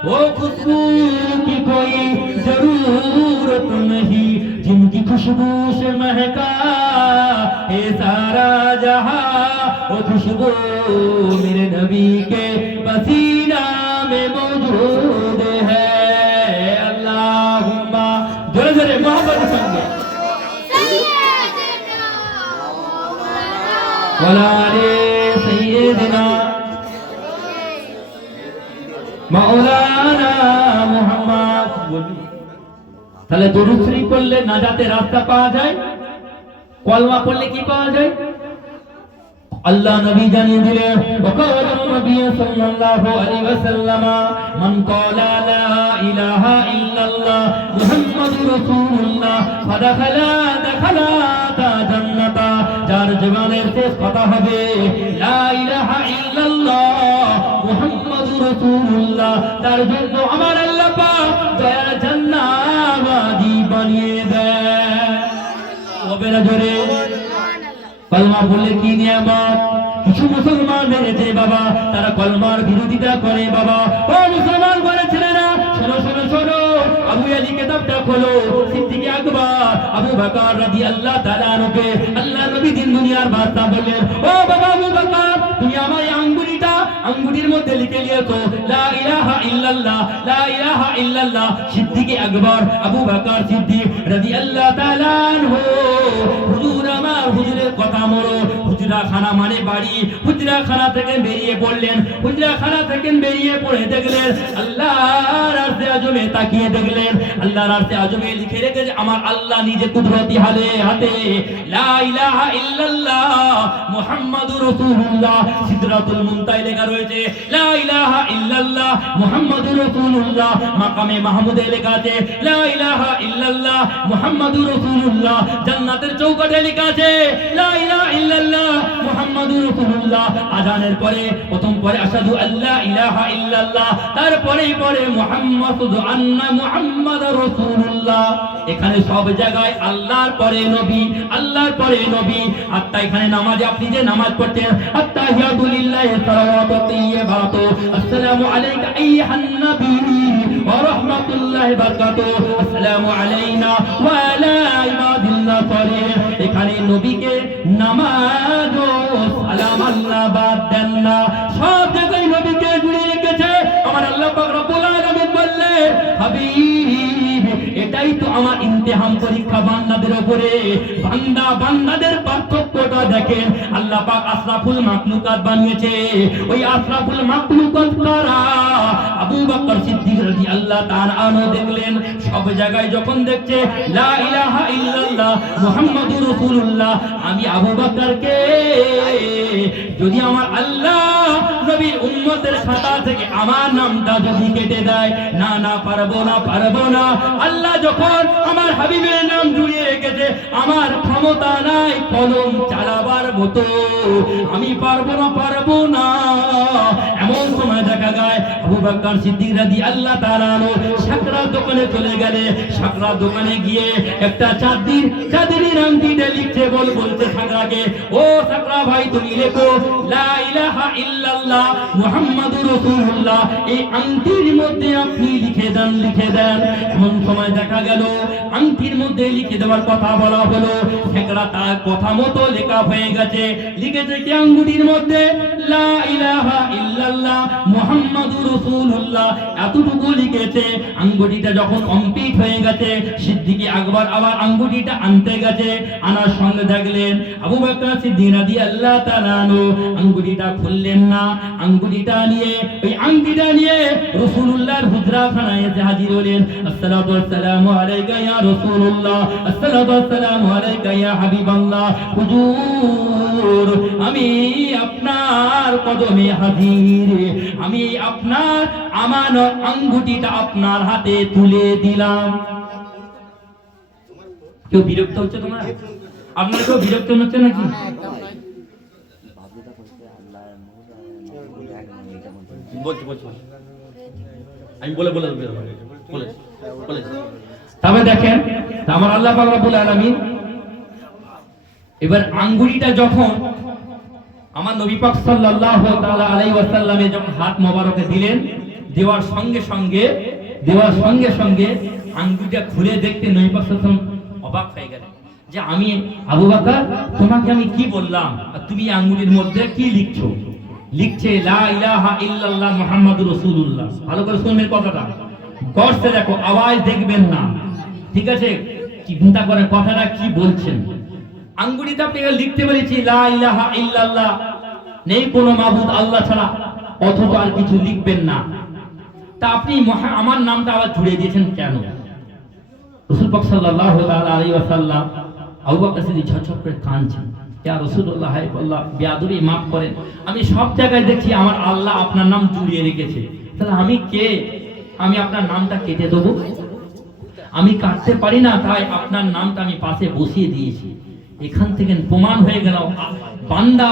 वो खुशबू की कोई जरूरत नहीं जिनकी खुशबू से महका है सारा जहां वो खुशबू मेरे नबी के पसीना में मौजूद है अल्लाहुम्मा जोरे जोरे मोहब्बत संगे ওয়ালালে সাইয়্যিদিনা মাওলানা মুহাম্মদ তাহলে দুরূদ শরীফ পড়লে নাজাতের রাস্তা পাওয়া যায় কলমা পড়লে কি পাওয়া যায় আল্লাহ নবী জানিয়ে দিলেন ওয়াকালা নবী সাল্লাল্লাহু আলাইহি ওয়াসাল্লাম মান ক্বালা লা ইলাহা ইল্লাল্লাহ মুহাম্মাদুর রাসূলুল্লাহ দাখালা জান্নাতা যার জীবনের শেষ কথা হবে লা ইলাহা ইল্লাল্লাহ মুহাম্মাদুর রাসূলুল্লাহ তার জন্য আমার আল্লাহ পাক দয়ার জান্নাত ওয়াজিব বানিয়ে দেয় হবে না জোরে কলমা বললে কি নিয়ামত কিছু মুসলমান মেরেছে বাবা তারা কলমার বিরোধিতা করে বাবা ও মুসলমান ঘরে ছেলেরা শোনো শোনো শোনো আবু আলী কিতাবটা খোলো সিদ্দিক আকবর আবু বকর রাদিয়াল্লাহু তাআলা আনহুকে আল্লাহ নবী দিন দুনিয়ার বাদশা বললেন ও বাবা আবু বকর তুমি আমার আঙ্গুটির মধ্যে লিখে নিয়েছো লা ইলাহা ইল্লাল্লাহ লা ইলাহা ইল্লাল্লাহ সিদ্দিক আকবর আবু বকর সিদ্দিক রাদিয়াল্লাহু তাআলা আনহু হুজুর আমার হুজুরের কথা মরো হুজরাখানা মানে বাড়ি হুজরাখানা থেকে বেরিয়ে পড়লেন হুজরাখানা থেকে বেরিয়ে পড়ে দেখলেন আল্লাহর আরশে আজমে তাকিয়ে দেখলেন আল্লাহর আরশে আজমে লিখে রেখেছে আমার আল্লাহ নিজে কুদরতি হাতে লা ইলাহা ইল্লাল্লাহ মুহাম্মাদুর রাসূলুল্লাহ সিদরাতুল মুনতাহায় লেখা রয়েছে লা ইলাহা ইল্লাল্লাহ মুহাম্মাদুর রাসূলুল্লাহ মাকামে মাহমুদে লেখা আছে লা ইলাহা ইল্লাল্লাহ মুহাম্মাদুর রাসূলুল্লাহ জান্নাতের চৌকাঠে লেখা আছে লা ইলাহা ইল্লাল্লাহ মুহাম্মাদুর রাসূলুল্লাহ আযানের পরে প্রথম পরে আশহাদু আল্লা ইলাহা ইল্লাল্লাহ তারপরেই পরে মুহাম্মাদুর আন্না মুহাম্মাদুর রাসূলুল্লাহ এখানে সব জায়গায় আল্লাহর পরে নবী আর তাই এখানে নামাজে আপনি যে নামাজ পড়ছেন আত্তাহিয়াতু লিল্লাহি সালাওয়াতু তাইয়্যিবাতু আসসালামু আলাইকা আইয়ুহান নবী ওয়া রাহমাতুল্লাহি ওয়া বারাকাতুহু আসসালামু আলাইনা ওয়া আলা ইবাদিল্লাহ সালিহিন এখানে নবীকে নামাজ ও সালাম আল্লাহ বাদ দেন না সব জায়গায় নবীকে জুড়ে রেখেছে আমার আল্লাহ পাক রব্বুল আলামিন বললেন হাবিব এটাই তো আমার ইমতিহান পরীক্ষা বান্দাদের উপরে বান্দাদের পার্থক্যটা দেখেন আল্লাহ পাক আশরাফুল মাখলুকাত বানিয়েছে ওই আশরাফুল মাখলুকাত কারা আবু বকর সিদ্দিক রাদিয়াল্লাহু তাআলা আনহু দেখলেন সব জায়গায় যখন দেখছে লা ইলাহা ইল্লাল্লাহ মুহাম্মাদুর রাসূলুল্লাহ আমি আবু বকরকে যদি আমার আল্লাহ নবীর উম্মতের খাতা থেকে আমার নামটা যদি কেটে দেয় না পারবো না আল্লাহ যখন আমার হাবিবের নাম জুড়িয়ে রেখেছে আমার ক্ষমতা নাই কলম চালাবার মতো আমি পারবো না এমন সময় দেখা যায় আবু বকর সিদ্দিক রাদিয়াল্লাহু তাআলা সাকরাত দোকানে চলে গেলে, সাকরা দোকানে গিয়ে একটা চাঁদের আংটিটা লিখছে, বলতে সাকরাকে, ও সাকরা ভাই তুমি লেখো লা ইলাহা ইল্লাল্লাহ মুহাম্মাদুর রাসূলুল্লাহ, এই আংটির মধ্যে আপনি লিখে দেন। এমন সময় দেখা গেল আংটির মধ্যে লিখে দেওয়ার কথা বলা হলো, সাকরা তার কথা মতো লেখা হয়ে গেছে। লিখেছে কি আঙ্গুটির মধ্যে লা ইলাহা ইল্লাল্লাহ মুহাম্মাদুর রাসূলুল্লাহ, এতটুকু লিখেছে। আঙ্গুটিটা যখন কমপ্লিট হয়ে গেছে, সিদ্দিক আকবর আবার আঙ্গুটিটা আনতে গেছে। আনার সঙ্গে দেখলেন আবু বকর সিদ্দিক রাদিয়াল্লাহু তাআলা আঙ্গুটিটা খুললেন না। আঙ্গুটিটা নিয়ে ওই আংটিটা নিয়ে রাসূলুল্লাহর হুজরাখানায় এসে হাজির হলেন। আসসালাতু ওয়াসসালামু আলাইকা ইয়া রাসূলুল্লাহ, আসসালাতু ওয়াসসালামু আলাইকা ইয়া হাবিবাল্লাহ। হুজুর, আমি আপনার কদমে হাজির, আমি আপনার আমানত আঙ্গুটিটা আপনার হাতে তুলে দিলাম। কেউ বিরক্ত হচ্ছে তোমরা? আপনারা কেউ বিরক্ত হচ্ছে নাকি? আমি বলে তবে দেখেন আমার আল্লাহ পাক রব্বুল আলামিন এবার আঙ্গুলিটা যখন আমার নবী পাক সাল্লাল্লাহু তাআলা আলাইহি ওয়াসাল্লামে যখন হাত মোবারকে দিলেন, দেওয়ার সঙ্গে সঙ্গে আঙ্গুলিটা খুলে দেখতে নবী পাক সাল্লাল্লাহু আলাইহি ওয়াসাল্লাম অবাক হয়ে গেলেন যে আমি আবু বকর তোমাকে আমি কি বললাম আর তুমি আঙ্গুলির মধ্যে কি লিখছো? লিখছে লা ইলাহা ইল্লাল্লাহ মুহাম্মাদুর রাসূলুল্লাহ। ভালো করে শুনবেন কথাটা, গর্তে দেখো, আওয়াজ দেখবেন না, ঠিক আছে? চিন্তা করে কথাটা কি বলছেন। আঙ্গুলিতে আপনি লিখতে বলেছি লা ইলাহা ইল্লাল্লাহ, নেই কোনো মাবুদ আল্লাহ ছাড়া, অথচ আর কিছু লিখবেন না। তা আপনি আমার নামটা আবার জুড়ে দিয়েছেন কেন? রাসূল পাক সাল্লাল্লাহু আলাইহি ওয়াসাল্লাম আবু বকর সিদ্দিক ঝরঝর করে কাঁদছেন, ইয়া রাসূলুল্লাহ হাবিবাল্লাহ বেয়াদবি মাফ করেন, আমি সব জায়গায় দেখছি আমার আল্লাহ আপনার নাম জুড়িয়ে রেখেছে, তাহলে আমি কে? আমি আপনার নামটা কেটে দেবো? আমি কাটতে পারি না, তাই আপনার নামটা আমি পাশে বসিয়ে দিয়েছি। এখান থেকে প্রমাণ হয়ে গেল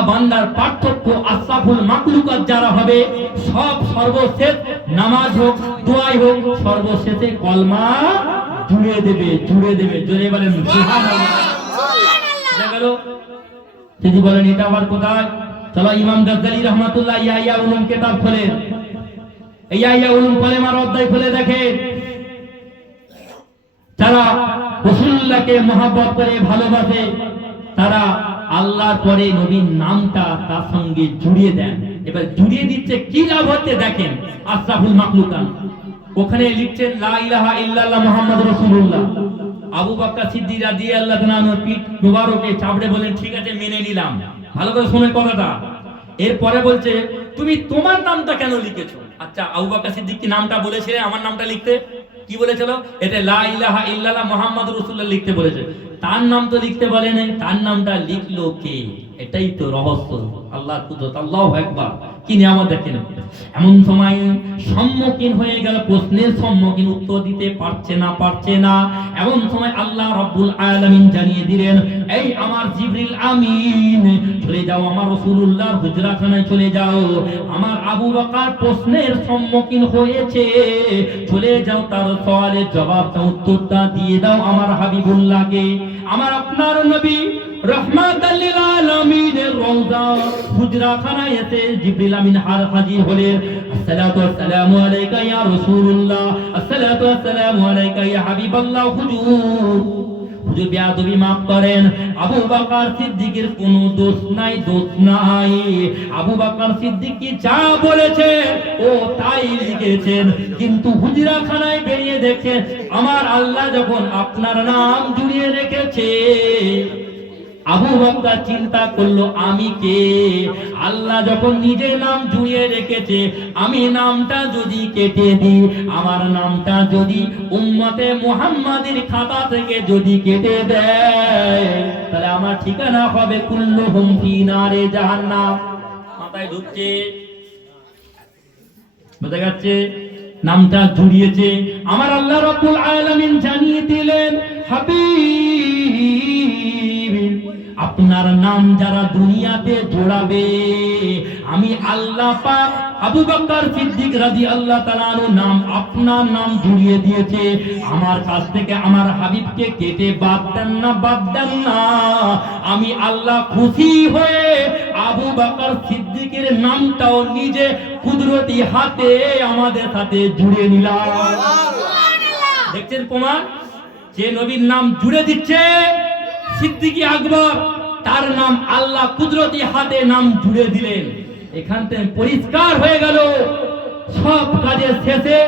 বান্দার পার্থক্য। আশরাফুল মাখলুকাত যারা হবে সব সর্বশেষ নামাজ হোক দোয়াই হোক সর্বশেষে কলমা জুড়ে দেবে। জোরে বলেন সুবহানাল্লাহ। গেল যদি বলেন এটা আবার কোথায়? চলো ইমাম গাজ্জালী রহমাতুল্লাহ ইয়া উলুম কিতাব খোলেন, ইয়া উলুম কলেমার অধ্যায় খুলে দেখেন। যারা রাসূলুল্লাহকে মহব্বত করে ভালোবাসে তারা আল্লাহর পরে নবীর নামটা তার সঙ্গে জুড়িয়ে দেন। এবার জুড়িয়ে দিচ্ছে কি লাভ হচ্ছে দেখেন। আশরাফুল মাখলুকাত ওখানে লিখছেন লা ইলাহা ইল্লাল্লাহ মুহাম্মাদুর রাসূলুল্লাহ। আবু বকর সিদ্দিক রাদিয়াল্লাহু তাআলা পিঠ মোবারকে চাপড়ে বলেন ঠিক আছে মেনে নিলাম। ভালো করে শুনে কথাটা। এরপরে বলছে তুমি তোমার নামটা কেন লিখেছো? আচ্ছা আবু বকর সিদ্দিক কি নামটা বলেছিলে আমার নামটা লিখতে? কি বলেছিল? এটা লা ইলাহা ইল্লাল্লাহ মুহাম্মাদুর রাসূলুল্লাহ লিখতে বলেছে, তার নাম তো লিখতে বলে নাই। তার নামটা লিখলো কে? এটাই তো রহস্য। আল্লাহর কুদরত, আল্লাহু আকবার। কি নিয়ামত দেখেন। এমন সময় সম্মুখীন হয়ে গেল, প্রশ্নের সম্মুখীন, উত্তর দিতে পারছে না। এমন সময় আল্লাহ রাব্বুল আলামিন জানিয়ে দিলেন এই আমার জিবরিল আমিন চলে যাও আমার রাসূলুল্লাহর হুজরাখানায় চলে যাও। আমার আবু বকর প্রশ্নের সম্মুখীন হয়েছে, চলে যাও তার সওয়ালের জবাবটা উত্তরটা দিয়ে দাও আমার হাবিবুল্লাহকে। আমার আপনার নবী রহমাতাল লিল আলামিনের রওজা হুজরাখানায় এসে জিবরিল আমিন হাজির হলেন। আসসালাতু ওয়াসসালামু আলাইকা ইয়া রাসূলুল্লাহ, আসসালাতু ওয়াসসালামু আলাইকা ইয়া হাবিবাল্লাহ। হুজুর বেয়াদবি মাফ করেন, আবু বকর সিদ্দিকের কোনো দোষ নাই। আবু বকর সিদ্দিক কি যা বলেছে ও তাই লিখেছেন, কিন্তু হুজরাখানায় বেরিয়ে দেখে আমার আল্লাহ যখন আপনার নাম জুড়িয়ে রেখেছে। আবু বকর চিন্তা করলো আমি কে? আল্লাহ যখন নিজের নাম জুড়িয়ে রেখেছে, আমি নামটা যদি কেটে দিই, আমার নামটা যদি উম্মতে মুহাম্মাদের খাতা থেকে যদি কেটে দেয়, তাহলে আমার ঠিকানা হবে কুল্লুহুম ফি নারে জাহান্নাম। মাথায় ঢুকছে? বোঝা যাচ্ছে? নামটা জুড়িয়েছে। আমার আল্লাহ রাব্বুল আলামিন জানিয়ে দিলেন হাবিব আপনি আপনার নাম যারা দুনিয়াতে জোড়াবে, আমি আল্লাহ পাক আবু বকর সিদ্দিক রাদিয়াল্লাহু তাআলা আনহু নাম আপনার নাম জুড়িয়ে দিয়েছে। আমার কাছ থেকে আমার হাবিবকে কেটে বাদ দেন না, বাদ দেন না। আমি আল্লাহ খুশি হয়ে আবু বকর সিদ্দিকের নামটাও নিজে কুদরতি হাতে আমাদের সাথে জুড়ে নিলাম। দেখছেন প্রমাণ, যে নবীর নাম জুড়ে দিচ্ছে সিদ্দিকী আকবর, তার নাম আল্লাহ কুদরতি হাতে নাম জুড়ে দিলেন। এখান থেকে পরিষ্কার হয়ে গেল সব কাজের শেষে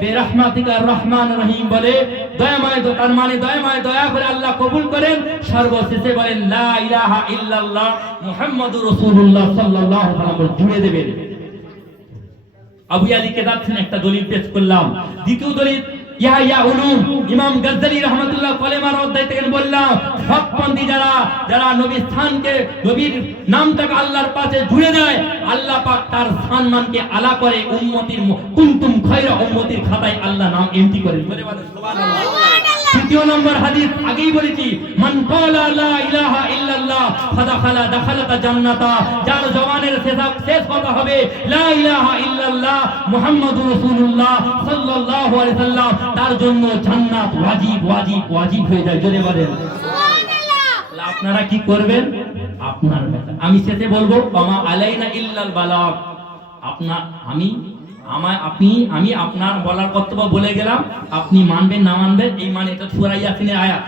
বেরহমাতিকা রহমান রহিম বলে দয়াময়, তার মানে দয়াময়, দয়া করে আল্লাহ কবুল করেন। সর্বশেষে বলেন লা ইলাহা ইল্লাল্লাহ মুহাম্মাদুর রাসূলুল্লাহ সাল্লাল্লাহু আলাইহি ওয়াসাল্লাম জুড়ে দেবেন। আবু আলী কেতাব থেকে একটা দলিল পেশ করলাম। দ্বিতীয় দলিল ইয়া উলুম ইমাম গাজ্জালি রাহমাতুল্লাহ কলেমার অধ্যায় থেকে বললাম, হকপন্থী যারা নবীর স্থানকে, নবীর নামটাকে আল্লাহর পাশে জুড়ে দেয়, আল্লাহ পাক তার সম্মানকে আলা করে উম্মতির কুনতুম খায়রা উম্মতির খাতায় আল্লাহ নাম এন্ট্রি করেন। বলে বলেন সুবহানাল্লাহ। তৃতীয় নম্বর হাদিস আগেই বলেছি, মান ক্বালা লা ইলাহা ইল্লাল্লাহ ফাদাখালা দাখালাতা জান্নাতা, যার জবানের শেষ কথা হবে লা ইলাহা ইল্লাল্লাহ মুহাম্মাদুর রাসূলুল্লাহ সাল্লাল্লাহু আলাইহি সাল্লাম, তার জন্য জান্নাত ওয়াজিব ওয়াজিব ওয়াজিব হয়ে যায়। জোরে বলেন সুবহানাল্লাহ। আপনারা কি করবেন? আপনার ব্যাপার। আমি শেষে বলবো ওমা আলাইনা ইল্লাল বালাগ। আমি আপনার বলার কর্তব্য বলে গেলাম, আপনি মানবেন না মানবেন এই মানে এটা সূরা ইয়াসিনের আয়াত।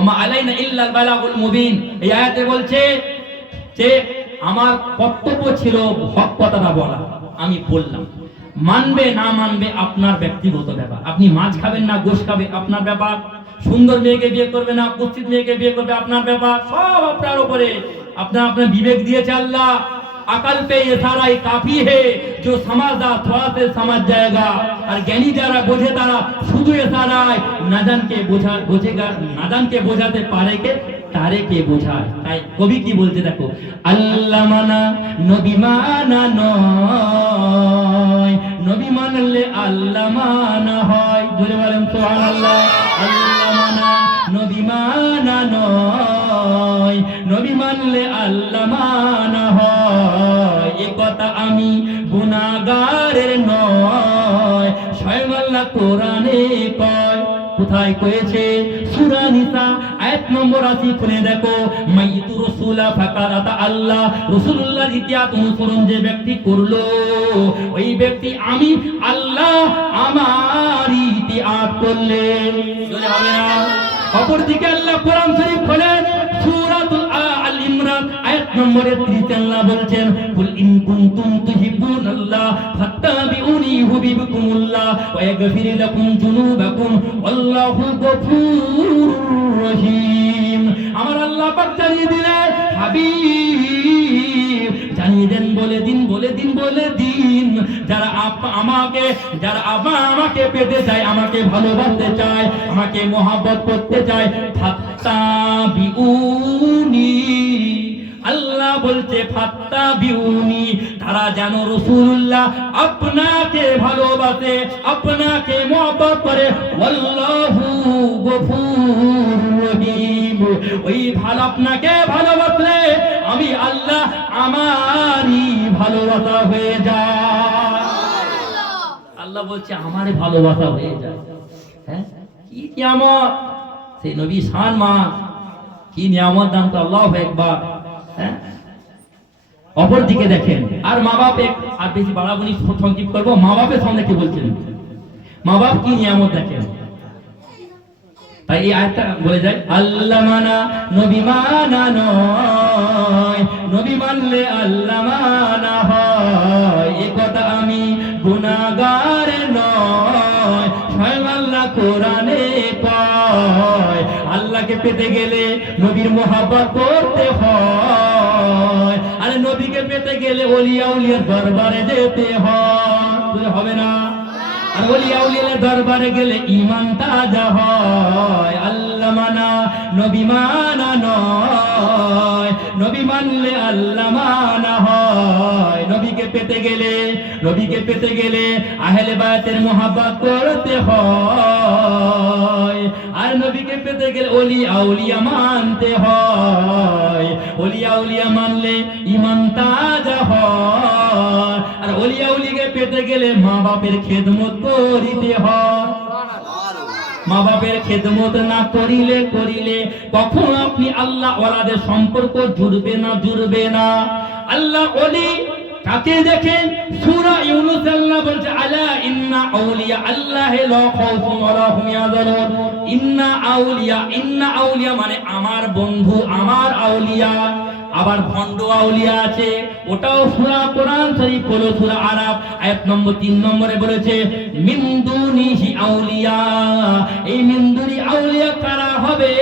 ওমা আলাইনা ইল্লাল বালাগুল মুবিন, এই আয়াতে বলছে যে আমার কর্তব্য ছিল হক কথাটা বলা, আমি বললাম। মানবে না মানবে আপনার ব্যক্তিগত ব্যাপার। আপনি মাছ খাবেন না গোশ খাবে আপনার ব্যাপার। সুন্দর মেয়েকে বিয়ে করবে না কুৎসিত মেয়েকে বিয়ে করবে আপনার ব্যাপার। সব আপনার উপরে। আপনার বিবেক দিয়েছে আল্লাহ। अकल पे ये सारा ही काफी है, जो समझदार थोड़ा से समझ जाएगा। और ज्ञानी যারা বোঝে তারা শুধু এ সারায় নাদানকে বোঝেগা, নাদানকে বোঝাতে পারে কে, তারে কে বোঝায়। তাই কবি কি বলতে দেখো, আল্লাহ মানা নবী মানা নয়, নবী মানলে আল্লাহ মানা হয়। জোরে বলেন সুবহানাল্লাহ। আল্লাহ মানা নবী মানা নয়, নবী মানলে আল্লাহ মানা হয়। এ কথা আমি গুনাহগারের নয়, স্বয়ং আল্লাহ কোরআনে কয়। কোথায় কয়েছে? সূরা নিসা আয়াত নম্বর 80 খুলে দেখো। মাইতু রাসূলা ফাকারাতা আল্লাহ, রাসূলুল্লাহ ইতিহাস অনুসরণ যে ব্যক্তি করলো, ওই ব্যক্তি আমি আল্লাহ আমার ইতিহাস করলেন। বলে হবে না? অপরদিকে আল্লাহ কোরআন শরীফ খোলেন, সূরাতুল আল ইমরান আয়াত নম্বর 30 আল্লাহ বলছেন, কুল ইন কুনতুম তুহিব্বুনাল্লাহ ফাত্তাবিউনি ইউহিব্বুকুমুল্লাহ ওয়া ইয়াগফির লাকুম যুনুবাকুম আল্লাহু গফুরুর রহিম। আমার আল্লাহ পাক জানিয়ে দিলেন, হাবিব জানিয়ে দেন, বলে দিন বলে দিন বলে দিন, যারা আমাকে পেতে চায়, আমাকে ভালোবাসতে চায়, আমাকে মহব্বত করতে চায়, ফাত্তাবিউনি, আল্লাহ বলছে ফাত্তাবিউনি, তারা যেন রাসূলুল্লাহ আপনাকে ভালোবাসে, আপনাকে মহব্বত করে। আল্লাহু গফুরুর রহিম, ওই আপনাকে ভালোবাসলে আমি আল্লাহ আমারই ভালোবাসা হয়ে যায়। আল্লাহ বলছে আমারই ভালোবাসা হয়ে যায়। হ্যাঁ, কি নিয়ামত! সেই নবী শান মা, কি নিয়ামত দান তো আল্লাহু আকবার। হ্যাঁ, অপর দিকে দেখেন, আর মা বাপ, আর বেশি বাড়াবনি, সংক্ষিপ্ত করবো। মা বাপের সামনে কি বলছেন? মা বাপ কি নিয়ামত দেখেন। তাই এই আয়াতটা বলে যায়, আল্লাহ মানা নবী মানা নয়, নবী মানলে আল্লাহ মানা হয়। এ কথা আমি গুনাহগার নয়, স্বয়ং আল্লাহ কোরআনে কয়। আল্লাহকে পেতে গেলে নবীর মহব্বত করতে হয়, আর নবীকে পেতে গেলে ওলিয়া উলিয়ার দরবারে যেতে হয়। হবে না? আর ওলিয়া উলিয়ার দরবারে গেলে ঈমান তাজা হয়। আল্লাহ মানা নবী মানা নয়, নবী মানলে আল্লাহ মানা হয়। নবীকে পেতে গেলে আহলে বায়তের মহব্বত করতে হয়, আর নবীকে পেতে গেলে ওলি আউলিয়া মানতে হয়, ওলি আউলিয়া মানলে ঈমান তাজা হয়। আর ওলি আউলিকে পেতে গেলে মা বাপের খেদমত করিতে হয়। মা বাপের খেদমত না করিলে কখনো আপনি আল্লাহ ওয়ালাদের সম্পর্ক জুড়বে না। আল্লাহ ওলি কাকে দেখেন? সূরা ইউনূস আল্লাহ বলছে আলা ইন্না আউলিয়া আল্লাহি লা খাউফুন ওয়ালা হুম ইয়াহজানুন। ইন্না আউলিয়া মানে আমার বন্ধু, আমার আউলিয়া। আবার ভণ্ড আউলিয়া আছে, ওটাও সূরা কোরআন শরীফ হলো সূরা আরাফ আয়াত নম্বর 3 নম্বরে বলেছে মিন দুনিহি আউলিয়া। এই মিন দুনি আউলিয়া কারা হবে?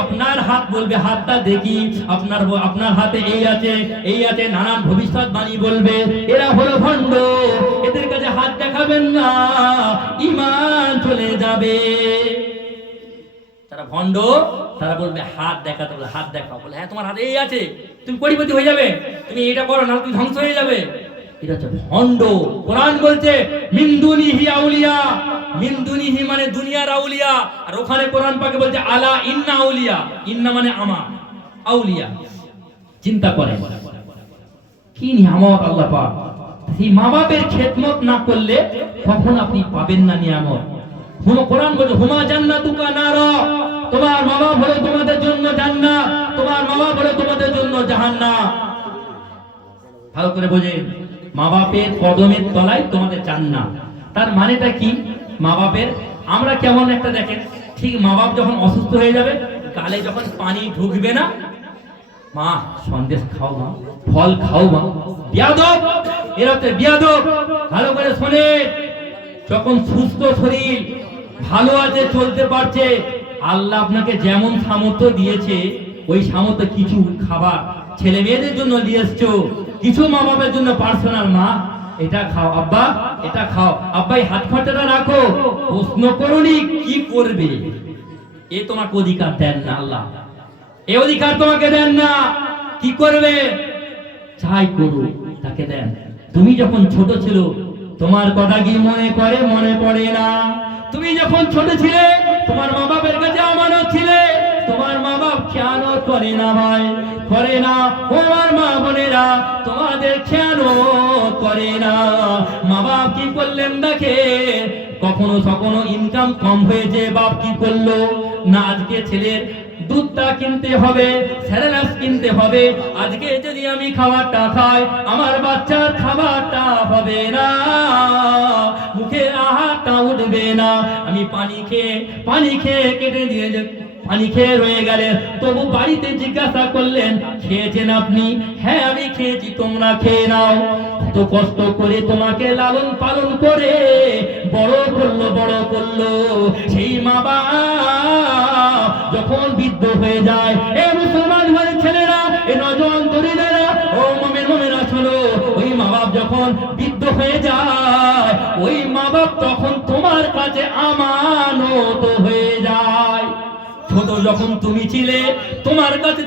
আপনার হাত বলবে, হাতটা দেখি, আপনার হাতে এই আছে, নানান ভবিষ্যৎবাণী বলবে, এরা হলো ভণ্ড। এদের কাছে হাত দেখাবেন না, ঈমান চলে যাবে। তারা ভণ্ড, তারা বলবে হাত দেখাতে, বলে হাত দেখাও, বলে হ্যাঁ তোমার হাতে এই আছে, তুমি কোটিপতি হয়ে যাবে, তুমি এটা করো না তুমি ধ্বংস হয়ে যাবে। এটা হচ্ছে ভণ্ড। কোরআন বলছে মিন দুনিহি আউলিয়া, মিন দুনিহি মানে দুনিয়ার আউলিয়া। আর ওখানে কোরআন পাকে বলছে আলা ইন্না আউলিয়া, ইন্না মানে আমার আউলিয়া। চিন্তা করে কি নিয়ামত আল্লাহ পাক। সেই মা বাপের খেদমত না করলে কখন আপনি পাবেন না নিয়ামত। কোরআন বলছে হুমা জান্নাতুকা নারা, তোমার মা বাপ হলো তোমাদের জন্য জান্নাত, তোমার মা বাপ হলো তোমাদের জন্য জাহান্নাম। ভালো করে বোঝেন, মা বাপের কদমের তলায় তোমাদের জান্নাত। তার মানেটা কি? মা বাপের আমরা কেমন একটা দেখেন, ঠিক মা বাপ যখন অসুস্থ হয়ে যাবে, গালে যখন পানি ঢুকবে না, মা সন্দেশ খাও, মা ফল খাও, মা বিয়াদব, এরা হচ্ছে বিয়াদব। ভালো করে শোনে, যখন সুস্থ শরীর ভালো আছে, চলতে পারছে, আল্লাহ আপনাকে যেমন সামর্থ্য দিয়েছে ওই সামর্থ্য কিছু খাবার ছেলে মেয়েদের জন্য দিয়ে এসছো, কিছু মা বাবার জন্য পার্সোনাল, মা এটা খাও, আব্বা এটা খাও, আব্বা এই হাত খরচাটা রাখো। প্রশ্ন করুনি কি করবে? এ তোমাকে অধিকার দেন না আল্লাহ, এ অধিকার তোমাকে দেন না। কি করবে? চাই করো তাকে দেন। তুমি যখন ছোট ছিল তোমার কথা কি মনে পড়ে না? তুমি যখন ছোট ছিলে তোমার মা বাবার কাছে আমানত ছিলে, তোমার মা বাপ খেয়ানত করে না ভাই, করে না। তোমার মা বোনেরা তোমাদের খেয়ানত করে না। মা বাপ কি করলেন দেখে, কখনো কখনো ইনকাম কম হয়েছে, বাপ কি করলো না, আজকে ছেলের দুধটা কিনতে হবে, স্যারেলাস কিনতে হবে, আজকে যদি আমি খাবারটা খাই আমার বাচ্চার খাবারটা হবে না, মুখে আহারটা উঠবে না। আমি পানি খেয়ে কেটে দিয়ে পানি খেয়ে রয়ে গেলে তবু বাড়িতে জিজ্ঞাসা করলেন খেয়েছেন আপনি? হ্যাঁ আমি খেয়েছি, তোমরা খেয়ে নাও। কত কষ্ট করে তোমাকে লালন পালন করে বড় করলো, সেই মা বাপ যখন বৃদ্ধ হয়ে যায়, এ মুসলমান ঘরের ছেলেরা, এ নওজোয়ান তরুণেরা, ও মোমেনা শোনো, ওই মা বাপ যখন বৃদ্ধ হয়ে যায়, ওই মা বাপ তখন তোমার কাছে আমানত হয়ে যায়। ছোট যখন তুমি ছিলে তোমার কাছে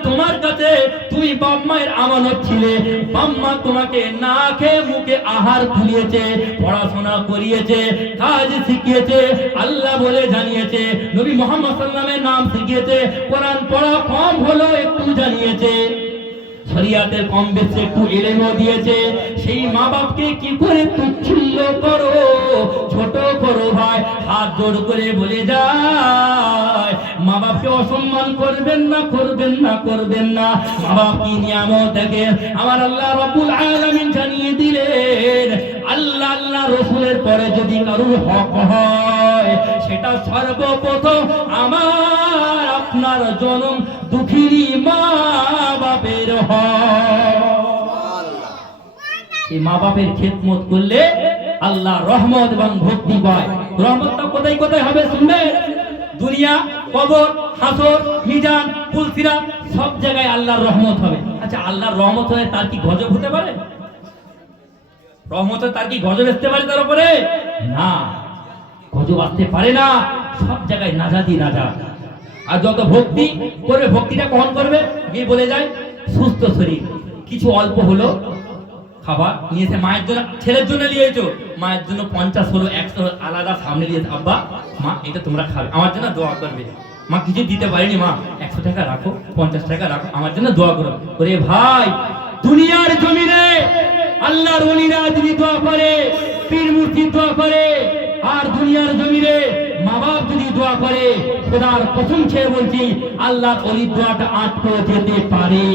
তুমি বাপ মায়ের আমানত ছিলে। বাপ মা তোমাকে না খেয়ে মুখে আহার তুলিয়েছে, পড়াশোনা করিয়েছে, কাজ শিখিয়েছে, আল্লাহ বলে জানিয়েছে, নবী মুহাম্মদ সাল্লাল্লাহু আলাইহি ওয়াসাল্লামের নাম শিখিয়েছে, কোরআন পড়া কম হলো একটু জানিয়েছে, শরিয়াতের কম বেশি একটু ইলমও দিয়েছে। সেই মা বাপকে কি করে তুচ্ছিল্য করো, ছোট করো ভাই? হাত জোড় করে বলে যায় মা বাপকে অসম্মান করবেন না। মা বাপ কি নিয়ামত দেখেন, আমার আল্লাহ রাব্বুল আলামিন জানিয়ে দিলেন, আল্লাহ রাসূলের পরে যদি কারোর হক হয় সেটা সর্বপ্রথম আমার আপনার জনম দুঃখিনী মা বাপের হয়। এই মা বাপের খেদমত করলে আল্লাহ রহমত এবং ভক্তি পায়। রহমতটা কোথায় হবে শুনবে? দুনিয়া, কবর, হাসর, মিজান, পুলসিরাত সব জায়গায় আল্লাহর রহমত হবে। আচ্ছা আল্লাহর রহমত হলে তার কি গজব হতে পারে? রহমত তার কি গজব আসতে পারে তার উপরে? না, গজব আসতে পারে না। সব জায়গায় নাজাতি। আর যত ভক্তি করবে, ভক্তিটা কখন করবে? গিয়ে বলে যায় সুস্থ শরীর, কিছু অল্প হলো খাবার নিয়েছে মায়ের জন্য, ছেলের জন্য নিয়েছো, মায়ের জন্য 50 হলো 100 আলাদা সামনে নিয়েছে, আব্বা মা এটা তোমরা খাবে, আমার জন্য দোয়া করবে। মা কিছু দিতে পারিনি, মা 100 টাকা রাখো, 50 টাকা রাখো, আমার জন্য দোয়া করো। ওরে ভাই, দুনিয়ার জমিনে আল্লাহর ওলিরা যদি দোয়া করে, পীর মুর্শিদ দোয়া করে, আর দুনিয়ার জমিনে মা বাপ যদি দোয়া করে, খোদার কসম খেয়ে বলছি আল্লাহর ওলির দোয়াটা আটকে যেতে পারে,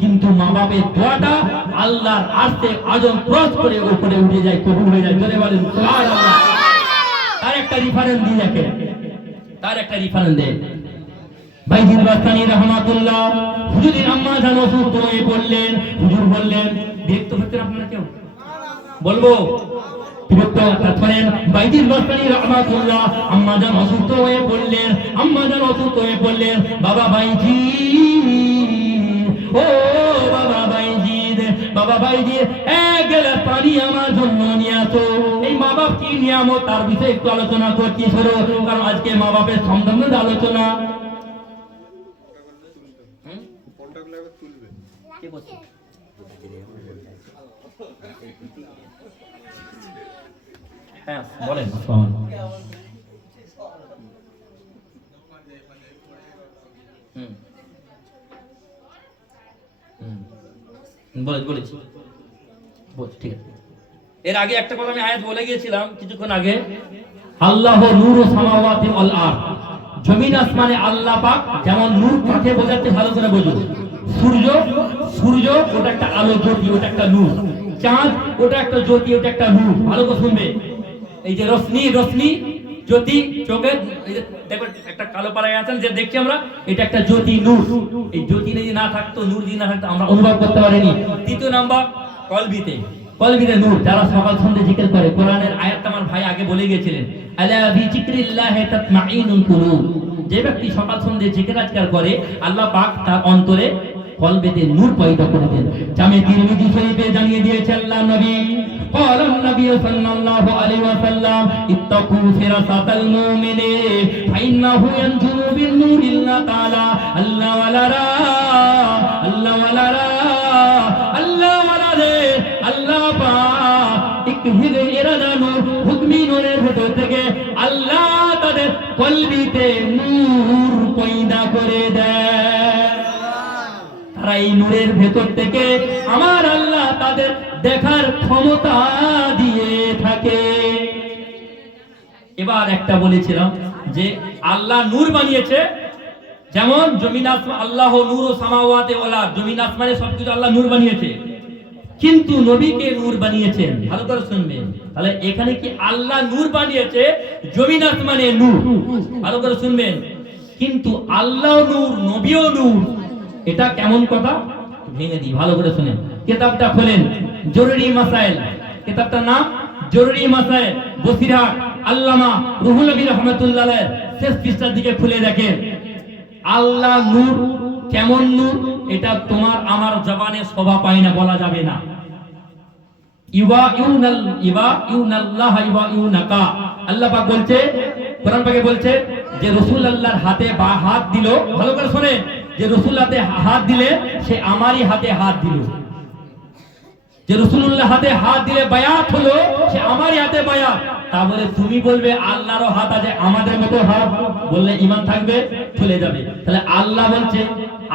কিন্তু মা বাপের দোয়াটা আল্লাহর আরশে আযম ক্রস করে উপরে উঠে যায়, কবুল হয়ে যায়। জোরে বলেন সুবহানাল্লাহ। তার একটা রেফারেন্স দিয়ে দেখেন, তার একটা রেফারেন্স দেন। বাইজিদ বাস্তানী রাহমাতুল্লাহ হুজুরের আম্মা জান অসুস্থ হয়ে পড়লেন। হুজুর বললেন, বিরক্ত হচ্ছেন আপনারা কেউ? বলবো বিরক্ত করেন। বাইজিদ বাস্তানী রাহমাতুল্লাহ আম্মা জান অসুস্থ হয়ে পড়লেন। আম্মা জান অসুস্থ হয়ে পড়লেন। বাবা বাইজিদ, ও বাবা বাইজিদ, বাবা বাইজিদ, এক গ্লাস পানি আমার জন্য নিয়ে আসো। এই মা বাপ কি নিয়ামত, তার বিষয়ে একটু আলোচনা করছি শোনো, কারণ আজকে মা বাপের সম্বন্ধে আলোচনা। হ্যাঁ বলেন। বলেছি ঠিক আছে। এর আগে একটা কথা আমি আয়াত বলে গিয়েছিলাম কিছুক্ষণ আগে, আল্লাহু নূরু সামাওয়াতি ওয়াল আরদ, জমিন আসমানে আল্লাহ পাক যেমন নূর কাকে বোঝাতে ভালো করে বুঝুন। সূর্য ওটা একটা আলো জ্যোতি, ওটা একটা নূর। চাঁদ ওটা একটা জ্যোতি, ওটা একটা নূর। ভালো করে শুনবে, এই যে রশ্মি জ্যোতি চোখের, এই যে দেখো একটা কালো পাড়ায় আছেন যে দেখছি আমরা, এটা একটা জ্যোতি নূর। এই জ্যোতি যদি না থাকতো, নূর যদি না থাকতো, আমরা অনুভব করতে পারিনি। দ্বিতীয় নাম্বার কলবিতে নূর, যারা সকাল সন্ধ্যা জিকির করে। কোরআনের আয়াতটা আমার ভাই আগে বলে গিয়েছিলেন, আলা বিজিক্রিল্লাহি তাতমাইনুল কুলুব, যে ব্যক্তি সকাল সন্ধ্যা জিকির আজকার করে, আল্লাহ পাক তার অন্তরে কলবেতে নূর পয়দা করে দেন। জামে তিরমিজি শরীফে জানিয়ে দিয়েছে আল্লাহ নবী, قال النبي صلى الله عليه وسلم اتقوا فراسة المؤمن فإنه ينظر بالنور الله تعالى الله ولا را الله ولا را الله ولا রে আল্লাহ পাক এক হৃদয় এরাদা নূর, হুকমি নূরের ভেতর থেকে আল্লাহ তাদের কলবিতে নূর পয়দা করে দেয়। তারা এই নূরের ভেতর থেকে আমার আল্লাহ তাদের দেখার ক্ষমতা দিয়ে থাকে। এবার একটা বলেছিলাম যে আল্লাহ নূর বানিয়েছে, যেমন জমিন আসমান, আল্লাহ নূর ও সামাওয়াতে ওয়াল আরদ, জমিন আসমানে সবকিছু আল্লাহ নূর বানিয়েছে, কিন্তু নবীকে নূর বানিয়েছেন। ভালো করে শুনবেন, তাহলে এখানে কি আল্লাহ নূর বানিয়েছে, জমিন আসমানে নূর। ভালো করে শুনবেন, কিন্তু আল্লাহ নূর, নবীও নূর, এটা কেমন কথা ভেঙে দিই। ভালো করে শুনেন, কিতাবটা খোলেন, জরুরি মাসাইল, কিতাবটার নাম জরুরি মাসাইল, বসিরহাট, আল্লামা রুহুল নবী রাহমাতুল্লাহ আলাইহি, শেষ পৃষ্ঠার দিকে খুলে দেখেন। আল্লাহ নূর কেমন নূর, এটা তোমার আমার জবানে শোভা পায় না, বলা যাবে না। ইউনাল্লাহ ইউনাকা, আল্লাহ পাক বলছে, কোরআন পাকে বলছে যে রাসূলুল্লাহর হাতে বা হাত দিল। ভালো করে শুনেন, যে রাসূলুল্লাহতে হাত দিলে সে আমারই হাতে হাত দিল। যে রাসূলুল্লাহ হাতে হাত দিলে বায়াত হলো, সে আমারই হাতে বায়াত। তা বলে তুমি বলবে আল্লাহরও হাত আছে আমাদের মতো হাত, বললে ঈমান থাকবে? চলে যাবে। তাহলে আল্লাহ বলছে,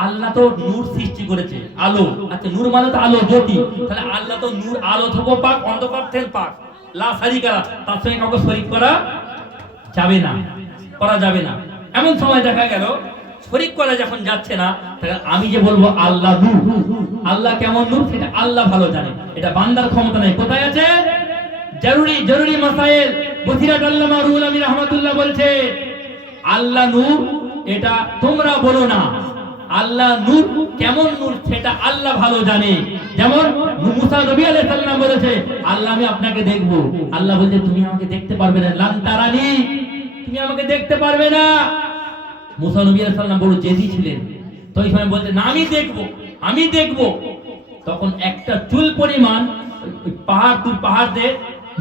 আল্লাহ তো নূর সৃষ্টি করেছে, আলো। আচ্ছা, নূর মানে তো আলো, জ্যোতি। তাহলে আল্লাহ তো নূর, আলো থেকে পাক, অন্ধকার থেকে পাক, লা শারীকা লাহু, তার সঙ্গে কাউকে শরীক করা যাবে না। এমন সময় দেখা গেল শরীক করা যখন যাচ্ছে না, তাহলে আমি যে বলবো আল্লাহ নূর, আল্লাহ কেমন নূর সেটা আল্লাহ ভালো জানে, এটা বান্দার ক্ষমতা নেই। কোথায় আছে? জরুরি মাসাইল, বসিরহাট আল্লামা রুহুল আমিন রাহমাতুল্লাহ বলছে আল্লাহ নূর, এটা তোমরা বলো না। আল্লাহ নূর কেমন নূর সেটা আল্লাহ ভালো জানে। যেমন মুসা নবী আলাইহিস সালাম বলেছে, আল্লাহ আমি আপনাকে দেখব। আল্লাহ বলছে তুমি আমাকে দেখতে পারবে না, লান তারানি, তুমি আমাকে দেখতে পারবে না। মুসা নবী আলাইহিস সালাম বড় জেদি ছিলেন, তো এই সময় বলতে না আমি দেখব। তখন একটা চুল পরিমাণ পাহাড় দিয়ে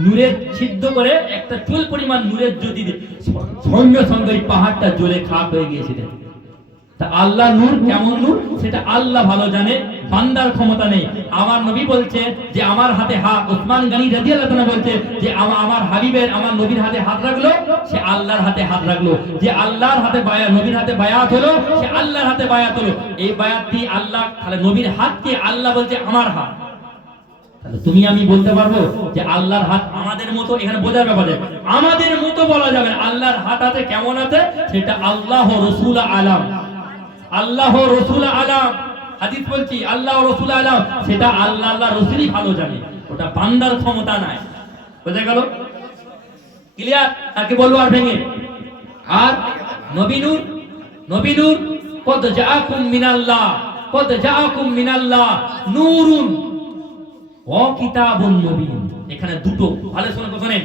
নূরের ছিদ্র করে একটা চুল পরিমাণ নূরের জ্যোতি সঙ্গে সঙ্গে এই পাহাড়টা জ্বলে খাক হয়ে গিয়েছিলেন। তা আল্লাহ নূর কেমন নূর সেটা আল্লাহ ভালো জানে, বান্দার ক্ষমতা নেই। আমার নবী বলছে যে আমার হাতে হাত, উসমান গনি রাদিয়াল্লাহু তাআলা বলছে যে আমার হাবিবের আমার নবীর হাতে হাত রাখলো সে আল্লাহর হাতে হাত রাখলো, যে আল্লাহর হাতে বায়াত, নবীর হাতে বায়াত হলো সে আল্লাহর হাতে বায়াত হলো। এই বায়াতটি আল্লাহ, তাহলে নবীর হাতকে আল্লাহ বলছে আমার হাত। তাহলে তুমি আমি বলতে পারবো যে আল্লাহর হাত আমাদের মতো? এখানে বোঝার ব্যাপার, আমাদের মতো বলা যাবে না। আল্লাহর হাত আছে কেমন আছে সেটা আল্লাহ রাসূল আলাম, আল্লাহ রাসূল আলাম। হাদিস বলছি আল্লাহ রাসূল আলাম, সেটা আল্লাহ রাসূলই ভালো জানে, ওটা বান্দার ক্ষমতা নাই। বোঝা গেল? ক্লিয়ার? তাকে বলবো আর ভেঙে? আর নবী নূর, নবী নূর কদ জাআকুম মিনাল্লাহ, কদ জাআকুম মিনাল্লাহ নূরুন ওয়া কিতাবুন মুবিন। এখানে দুটো ভালো শোনেন,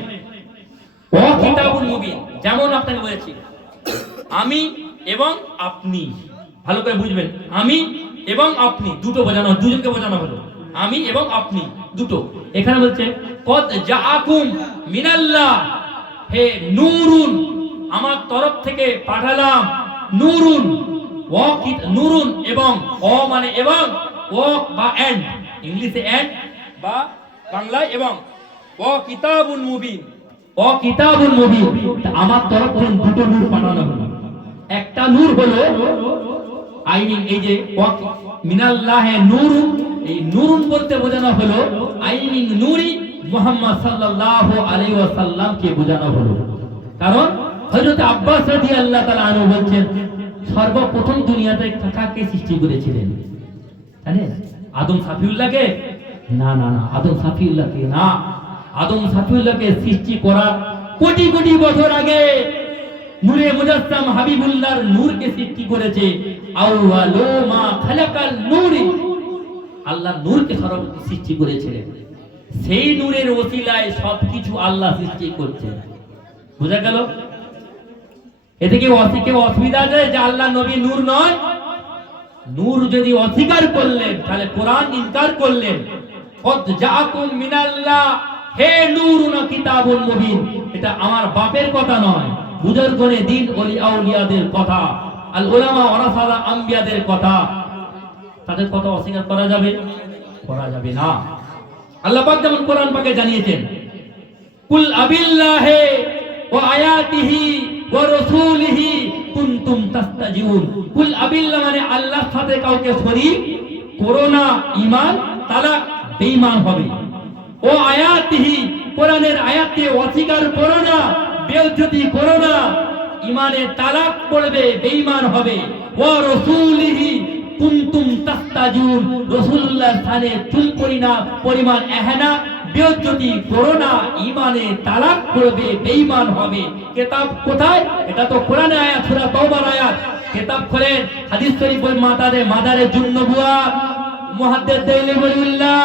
ওয়া কিতাবুন মুবিন। যেমন আপনাকে বলেছি আমি এবং আপনি, ভালো করে বুঝবেন, আমি এবং আপনি দুটো বোঝানো, দুজনকে বোঝানো হলো, আমি এবং আপনি দুটো। এখানে বলছে কদ জাআকুম মিনাল্লাহ, হে নূরুন, আমার তরফ থেকে পাঠালাম, নূরুন ওয়া নূরুন, এবং ও মানে এবং, ও বা এন্ড, ইংলিশে এন্ড বা বাংলায় এবং, ও কিতাবুন মুবিন, ও কিতাবুন মুবিন। আমার তরফ থেকে দুটো নূর পাঠানো হলো। একটা নূর হলো আইনিং, এই যে মিনাল্লাহে নূরুন, এই নূরুন বলতে বোঝানো হলো আইনিং নূরি মুহাম্মদ সাল্লাল্লাহু আলাইহি ওয়াসাল্লাম কে বোঝানো হলো। কারণ হযরত আব্বাস রাদিয়াল্লাহু তাআলা আনহু বলছেন সর্বপ্রথম দুনিয়াতে কাকে সৃষ্টি করেছিলেন জানেন? আদম সাফিউল্লাহকে? না না না, আদম সাফিউল্লাহকে না। আদম সাফিউল্লাহকে সৃষ্টি করার কোটি কোটি বছর আগে নূরে মুজাসসাম হাবিবুল্লাহর নূরকে সৃষ্টি করেছে। আউয়ালু মা খালাকাল নূরি, আল্লাহ নূরকে সর্বপ্রথম সৃষ্টি করেছিলেন। সেই নূরের ওসিলায় সবকিছু আল্লাহ সৃষ্টি করছেন। বুঝা গেল? এতে কি কেউ অসুবিধা আছে যে আল্লাহ নবী নূর নয়? নূর যদি অস্বীকার করলেন তাহলে কোরআন ইনকার করলেন। কদ জাআকুম মিনাল্লাহ, হে নূরুন কিতাবুন মুবিন, এটা আমার বাপের কথা নয়, বুজুর্গনে দিন ওলি আউলিয়াদের কথা, আল উলামা ওয়ারাসাল আম্বিয়াদের কথা। তাদের কথা অস্বীকার করা যাবে? করা যাবে না। আল্লাহ পাক যেমন কোরআন পাকে জানিয়েছেন কুল আবিল্লাহি ওয়া আয়াতিহি ওয়া রাসূলিহি কুনতুম তাস্তাজিউন। কুল আবিল্লাহ মানে আল্লাহর সাথে কাউকে শরীক করো না, ঈমান তালাক, বেঈমান হবে। ও আয়াতিহি, কোরআনের আয়াতকে অস্বীকার করো না, বেইজ্জতি করো না, ঈমানে তালাক পড়বে, বেঈমান হবে। ওয়া রাসূলিহি কুনতুম তাস্তাজিউন, রাসূলুল্লাহর সাথে চুল পরিমাণ এহনা বেইজ্জতি করো না, ঈমানে তালাক পড়বে, বেঈমান হবে। কিতাব কোথায়? এটা তো কোরআনের আয়াত, সূরা তাওবার আয়াত। কিতাব খোলেন, হাদিস শরীফ বই মাদারে জুন্নবুয়া, মুহাদ্দিস দাইলি ওয়ালিউল্লাহ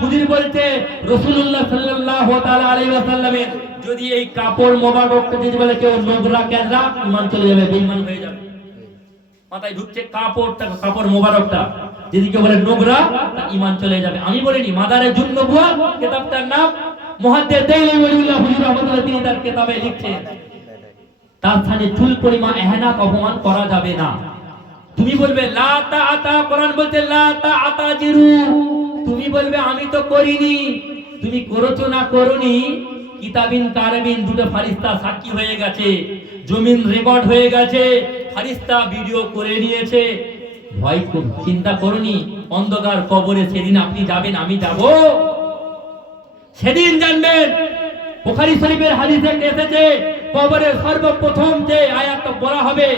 হুজুর বলতে রাসূলুল্লাহ সাল্লাল্লাহু তাআলা আলাইহি ওয়াসাল্লামের যদি এই কাপড় মোবারককে যদি বলে কেউ নোংরা কেজরা, ঈমান চলে যাবে, বেঈমান হয়ে যাবে। মাথায় ঢুকছে কাপড়টা, কাপড় মোবারকটা যদি কেউ বলে নোংরা, তার ঈমান চলে যাবে। আমি বলিনি, মাদারে জুন্নবুয়া কিতাবটার নাম, মুহাদ্দিস দাইলি ওয়ালিউল্লাহ হুজুর রাহমাতুল্লাহ তিনি তার কিতাবে লিখছেন তার স্থানে চুল পরিমাণ এহনা অপমান করা যাবে না। তুমি বলবে লা তাআতা, কোরআন বলতে লা তাআতাজিরু, তুমি বলবে আমি তো করিনি। তুমি করেছো না করোনি, কিতাবিন কারাবিন দুটো ফারিস্তা সাক্ষী হয়ে গেছে, জমিন রেকর্ড হয়ে গেছে, ফারিস্তা ভিডিও করে নিয়েছে। ভয় চিন্তা করনি, অন্ধকার কবরে সেদিন আপনি যাবেন, আমি যাব, সেদিন জানবেন। বুখারী শরীফের হাদিসে এসেছে কবরে সর্বপ্রথম যে আয়াতটা বলা হবে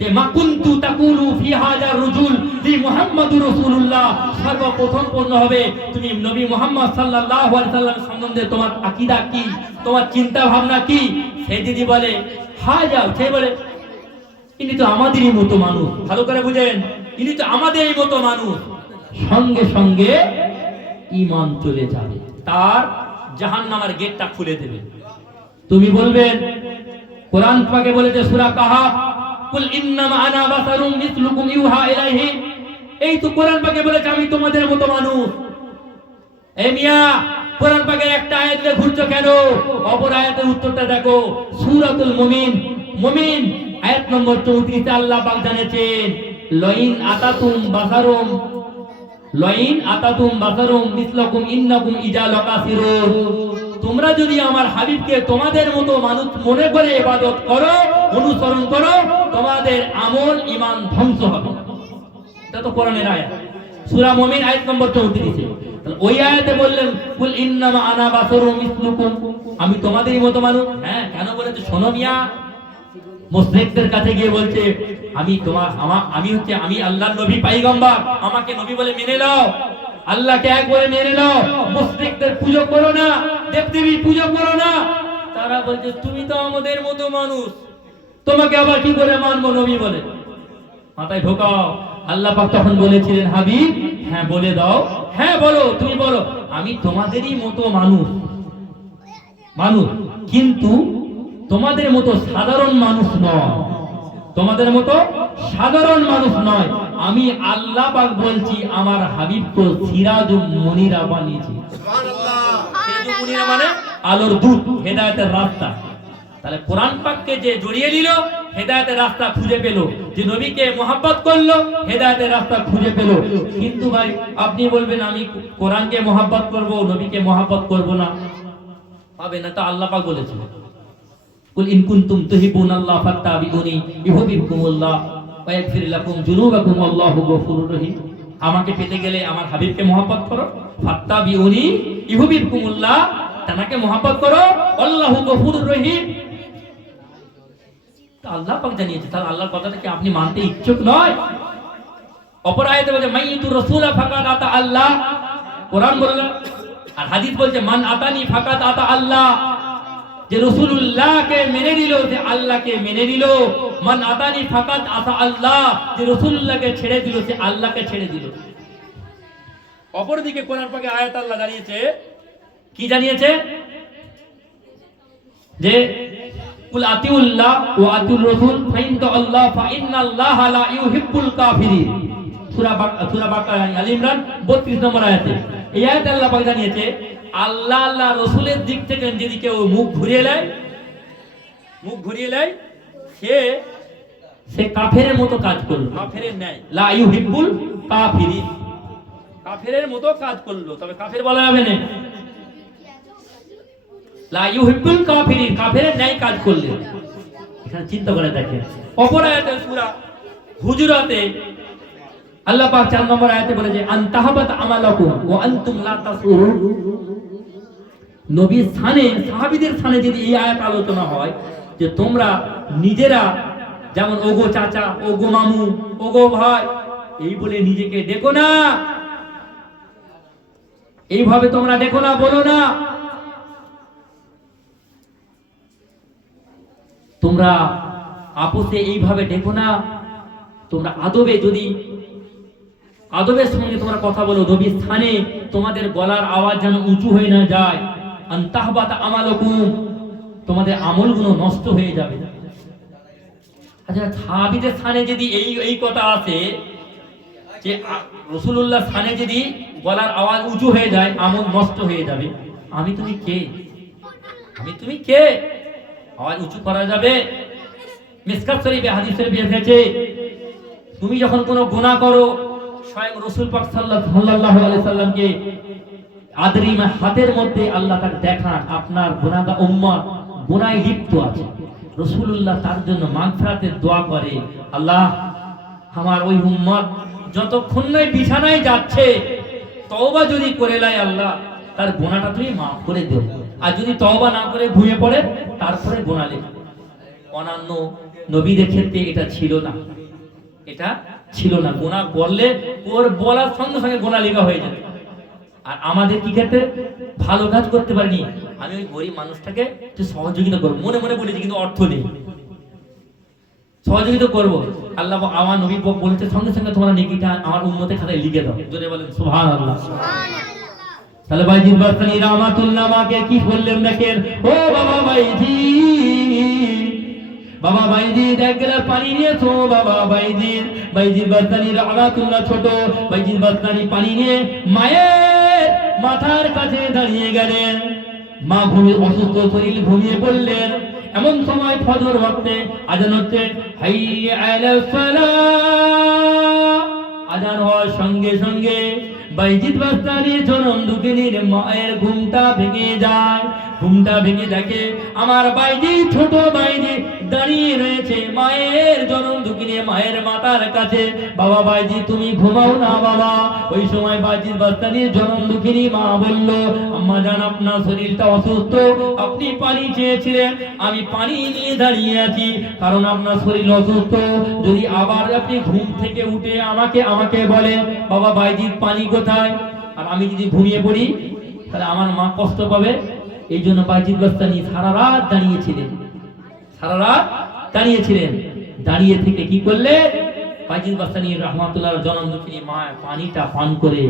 যে মা কুনতু তাকুলু ফি হাযা রুজুল লি মুহাম্মাদুর রাসূলুল্লাহ, সর্বপ্রথম পূর্ণ হবে তুমি নবী মুহাম্মদ সাল্লাল্লাহু আলাইহি সাল্লাম সম্বন্ধে তোমার আকীদা কি, তোমার চিন্তা ভাবনা কি। সে যদি বলে হাযা, সে বলে ইনি তো আমাদেরই মতো মানুষ, ভালো করে বুঝেন, ইনি তো আমাদেরই মতো মানুষ, সঙ্গে সঙ্গে ঈমান চলে যাবে, তার জাহান্নামের গেটটা খুলে দেবে। তুমি বলবেন কোরআন পাকে বলেছে সূরা কাহাফ কুল ইন্নামা আনা বাশারুম মিসলুকুম ইউহা ইলাইহি, এই তো কোরআন পাকে বলেছে আমি তোমাদের মতো মানুষ। এই মিয়া কোরআন পাকের একটা আয়াত দিয়ে ঘুরছো কেন? অপর আয়াতের উত্তরটা দেখো, সূরাতুল মুমিন আয়াত নম্বর 34 আল্লাহ পাক জানেছেন লইন আতাতুম বাশারুম লাইন আতাতুম বাসারুম মিসলাকুম ইন্নাকুম ইজা লাকাসিরুন, তোমরা যদি আমার হাবিবকে তোমাদের মতো মানুষ মনে করে ইবাদত করো, অনুসরণ করো, তোমাদের আমল ঈমান ধ্বংস হবে। এটা তো কোরআনের আয়াত, সূরা মুমিন আয়াত নম্বর 34। ওই আয়াতে বললেন কুল ইন্নামা আনা বাসারুম মিসলুকুম, আমি তোমাদেরই মতো মানুষ। হ্যাঁ, কেন বলেছে? শোনো মিয়া, মুশরিকদের কাছে গিয়ে বলছে আমি আল্লাহর নবী পয়গম্বর, আমাকে নবী বলে মেনে নাও, আল্লাহকে এক বলে মেনে নাও, মুশরিকদের পূজা করো না, দেবদেবী পূজা করো না। তারা বলছে তুমি তো আমাদের মতো মানুষ, তোমাকে আবার কি করে মানবো নবী বলে? মাথায় ঢোকাও। আল্লাহ পাক তখন বলেছিলেন হাবিব, হ্যাঁ বলে দাও, হ্যাঁ বলো, তুমি বলো আমি তোমাদেরই মতো মানুষ, কিন্তু তোমাদের মতো সাধারণ মানুষ নয়, তোমাদের মতো সাধারণ মানুষ নয়। আমি আল্লাহ পাক বলছি আমার হাবিবকে সিরাজুম মুনিরা বানিয়েছি। সুবহানাল্লাহ। সিরাজুম মুনিরা মানে আলোর দূত, হেদায়েতের রাস্তা। তাহলে কোরআন পাককে যে জড়িয়ে নিল, হেদায়েতের রাস্তা খুঁজে পেল, যে নবীকে মহব্বত করলো, হেদায়েতের রাস্তা খুঁজে পেল। কিন্তু ভাই আপনি বলবেন আমি কোরআনকে মহব্বত করব, নবীকে মহব্বত করব না, পাবে না। তো আল্লাহ পাক বলেছেন কুল ইন কুনতুম তুহিব্বুনাল্লাহ ফাত্তাবিউনি ইউহিব্বুকুমুল্লাহ ওয়া ইয়াগফির লাকুম যুনুবাকুম আল্লাহু গফুরুর রহিম। আমাকে পেতে গেলে আমার হাবিবকে মহব্বত করো, ফাত্তাবিউনি ইউহিব্বুকুমুল্লাহ, তাকে মহব্বত করো, আল্লাহু গফুরুর রহিম। তো আল্লাহ পাক জানিয়েছে, তাহলে আল্লাহর কথাটা কি আপনি মানতে ইচ্ছুক নয়? অপর আয়াতে বলে মাইয়ুতুর রাসূলা ফাকাদ আতা আল্লাহ, কোরআন বলল, আর হাদিস বলছে মান আতানি ফাকাদ আতা আল্লাহ, যে রাসূলুল্লাহকে মেনে নিল যে আল্লাহকে মেনে নিল। মান আতানি ফাকাদ আতা আল্লাহ, যে রাসূলুল্লাহকে ছেড়ে দিল সে আল্লাহকে ছেড়ে দিল। অপরদিকে কোরআন পাকে আয়াত আল্লাহ জানিয়েছে, কি জানিয়েছে? যে কুল আতিউল্লাহ ওয়া আতিউর রাসূল ফাইন তাআল্লাহ ফাইন্নাল্লাহা লা ইউহিব্বুল কাফিরিন। সূরা বাকারা আল ইমরান 32 নম্বর আয়াতে এই আয়াতে আল্লাহ পাক জানিয়েছে আল্লাহ আল্লাহ রাসূলের দিক থেকে যদি কেউ মুখ ঘুরিয়ে নেয় সে কাফেরের মতো কাজ করলো, কাফেরের ন্যায়, লা ইউহিব্বুল কাফিরিন, কাফেরের মতো কাজ করলো, তবে কাফের বলা যাবে না, লা ইউহিব্বুল কাফিরিন, কাফেরের ন্যায় কাজ করলে। এখানে চিন্তা করে দেখেন অপর আয়াতে সূরা হুজুরাতে আল্লাহ পাক 4 নম্বর আয়াতে বলেছে আনতাহাবাত আমালাকুম ওয়া আনতুম লা তাসুরুন। নবীর স্থানে, সাহাবীদের স্থানে যদি এই আয়াত আলোচনা হয় যে তোমরা নিজেরা যেমন ওগো চাচা, ওগো মামু, ওগো ভাই এই বলে নিজেকে ডেকো না, এইভাবে তোমরা ডেকো না, বলো না, তোমরা আপোষে এইভাবে ডেকো না, তোমরা আদবের সঙ্গে তোমরা কথা বলো, নবীর স্থানে তোমাদের গলার আওয়াজ যেন উঁচু হয়ে না যায়। আনতাহবাত আমালুকুম, তোমাদের আমলগুলো নষ্ট হয়ে যাবে। আচ্ছা, সাহাবীদের স্থানে যদি এই কথা আসে যে রাসূলুল্লাহর স্থানে যদি গলার আওয়াজ উঁচু হয়ে যায়, আমল নষ্ট হয়ে যাবে, আমি তুমি কে আওয়াজ উঁচু করা যাবে? মিসকাত শরীফে হাদিস শরীফে এসেছে তুমি যখন কোনো গুনাহ করো, স্বয়ং রাসূল পাক সাল্লাল্লাহু আলাইহি সাল্লামকে আদরিমা হাতের মধ্যে আল্লাহ তাকে দেখান আপনার গুনাহগার উম্মত গুনাহে লিপ্ত আছে। রাসূলুল্লাহ তার জন্য মাগফিরাতের দোয়া করে, আল্লাহ আমার ওই উম্মত যতক্ষণ না বিছানায় যাচ্ছে তওবা যদি করে নেয়, আল্লাহ তার গুনাহটা তুমি মাফ করে দিও। আর যদি তওবা না করে ঘুমিয়ে পড়ে তারপরে গুনাহ লেখে। অন্যান্য নবীদের ক্ষেত্রে এটা ছিল না, গুনাহ করলে ওর বলার সঙ্গে সঙ্গে গুনাহ লেখা হয়ে যেত। আর আমাদের কি ক্ষেত্রে ভালো কাজ করতে পারিনি, আমি ওই গরিব মানুষটাকে একটু সহযোগিতা করবো, মনে মনে বলেছি কিন্তু অর্থ নেই, সহযোগিতা করবো। আল্লাহ আমার নবী বলতে সঙ্গে সঙ্গে তোমরা নেকিটা আমার উম্মতের খাতায় লিখে দাও। জোরে বলেন সুবহানাল্লাহ। তাহলে বাইজিদ বাস্তানী রাহমাতুল্লাহ মাকে কি বললেন দেখেন, ও বাবা বাইজিদ এক গ্লাস পানি নিয়েছো। বাবা বাইজিদ বাস্তানী রাহমাতুল্লাহ ছোট বাইজিদ বাস্তানী পানি নিয়ে মায়ের মাথার কাছে দাঁড়িয়ে গেলেন। মা অসুস্থ শরীর ঘুমিয়ে পড়লেন। এমন সময় ফজর ওয়াক্তে আজান হচ্ছে, হাইয়া আলাস সালাহ, আজান হওয়ার সঙ্গে সঙ্গে বাইজিদ বাস্তানি জনম দুঃখিনীর মায়ের ঘুমটা ভেঙে যায়। ঘুমটা ভেঙে দেখে আমার বাইজি, ছোট বাইজি দাঁড়িয়ে রয়েছে মায়ের জনম দুঃখিনী মায়ের মাথার কাছে। বাবা বাইজি তুমি ঘুমাও না বাবা। ওই সময় বাইজিদ বাস্তানির জনম দুঃখিনী মা বলল, আম্মা জান আপনার শরীরটা অসুস্থ, আপনি পানি চেয়েছিলেন, আমি পানি নিয়ে দাঁড়িয়ে আছি, কারণ আপনার শরীর অসুস্থ। যদি আবার আপনি ঘুম থেকে উঠে আমাকে বলেন বাবা বাইজির পানি কোথায়, আর আমি যদি ঘুমিয়ে পড়ি তাহলে আমার মা কষ্ট পাবে। এই জন্য বাইজিদ বাস্তানি সারা রাত দাঁড়িয়েছিলেন, সারা রাত দাঁড়িয়েছিলেন। দাঁড়িয়ে থেকে কি করলে, বাইজিদ বাস্তানি রহমাতুল্লাহ জনম দুঃখিনী মা পানিটা পান করে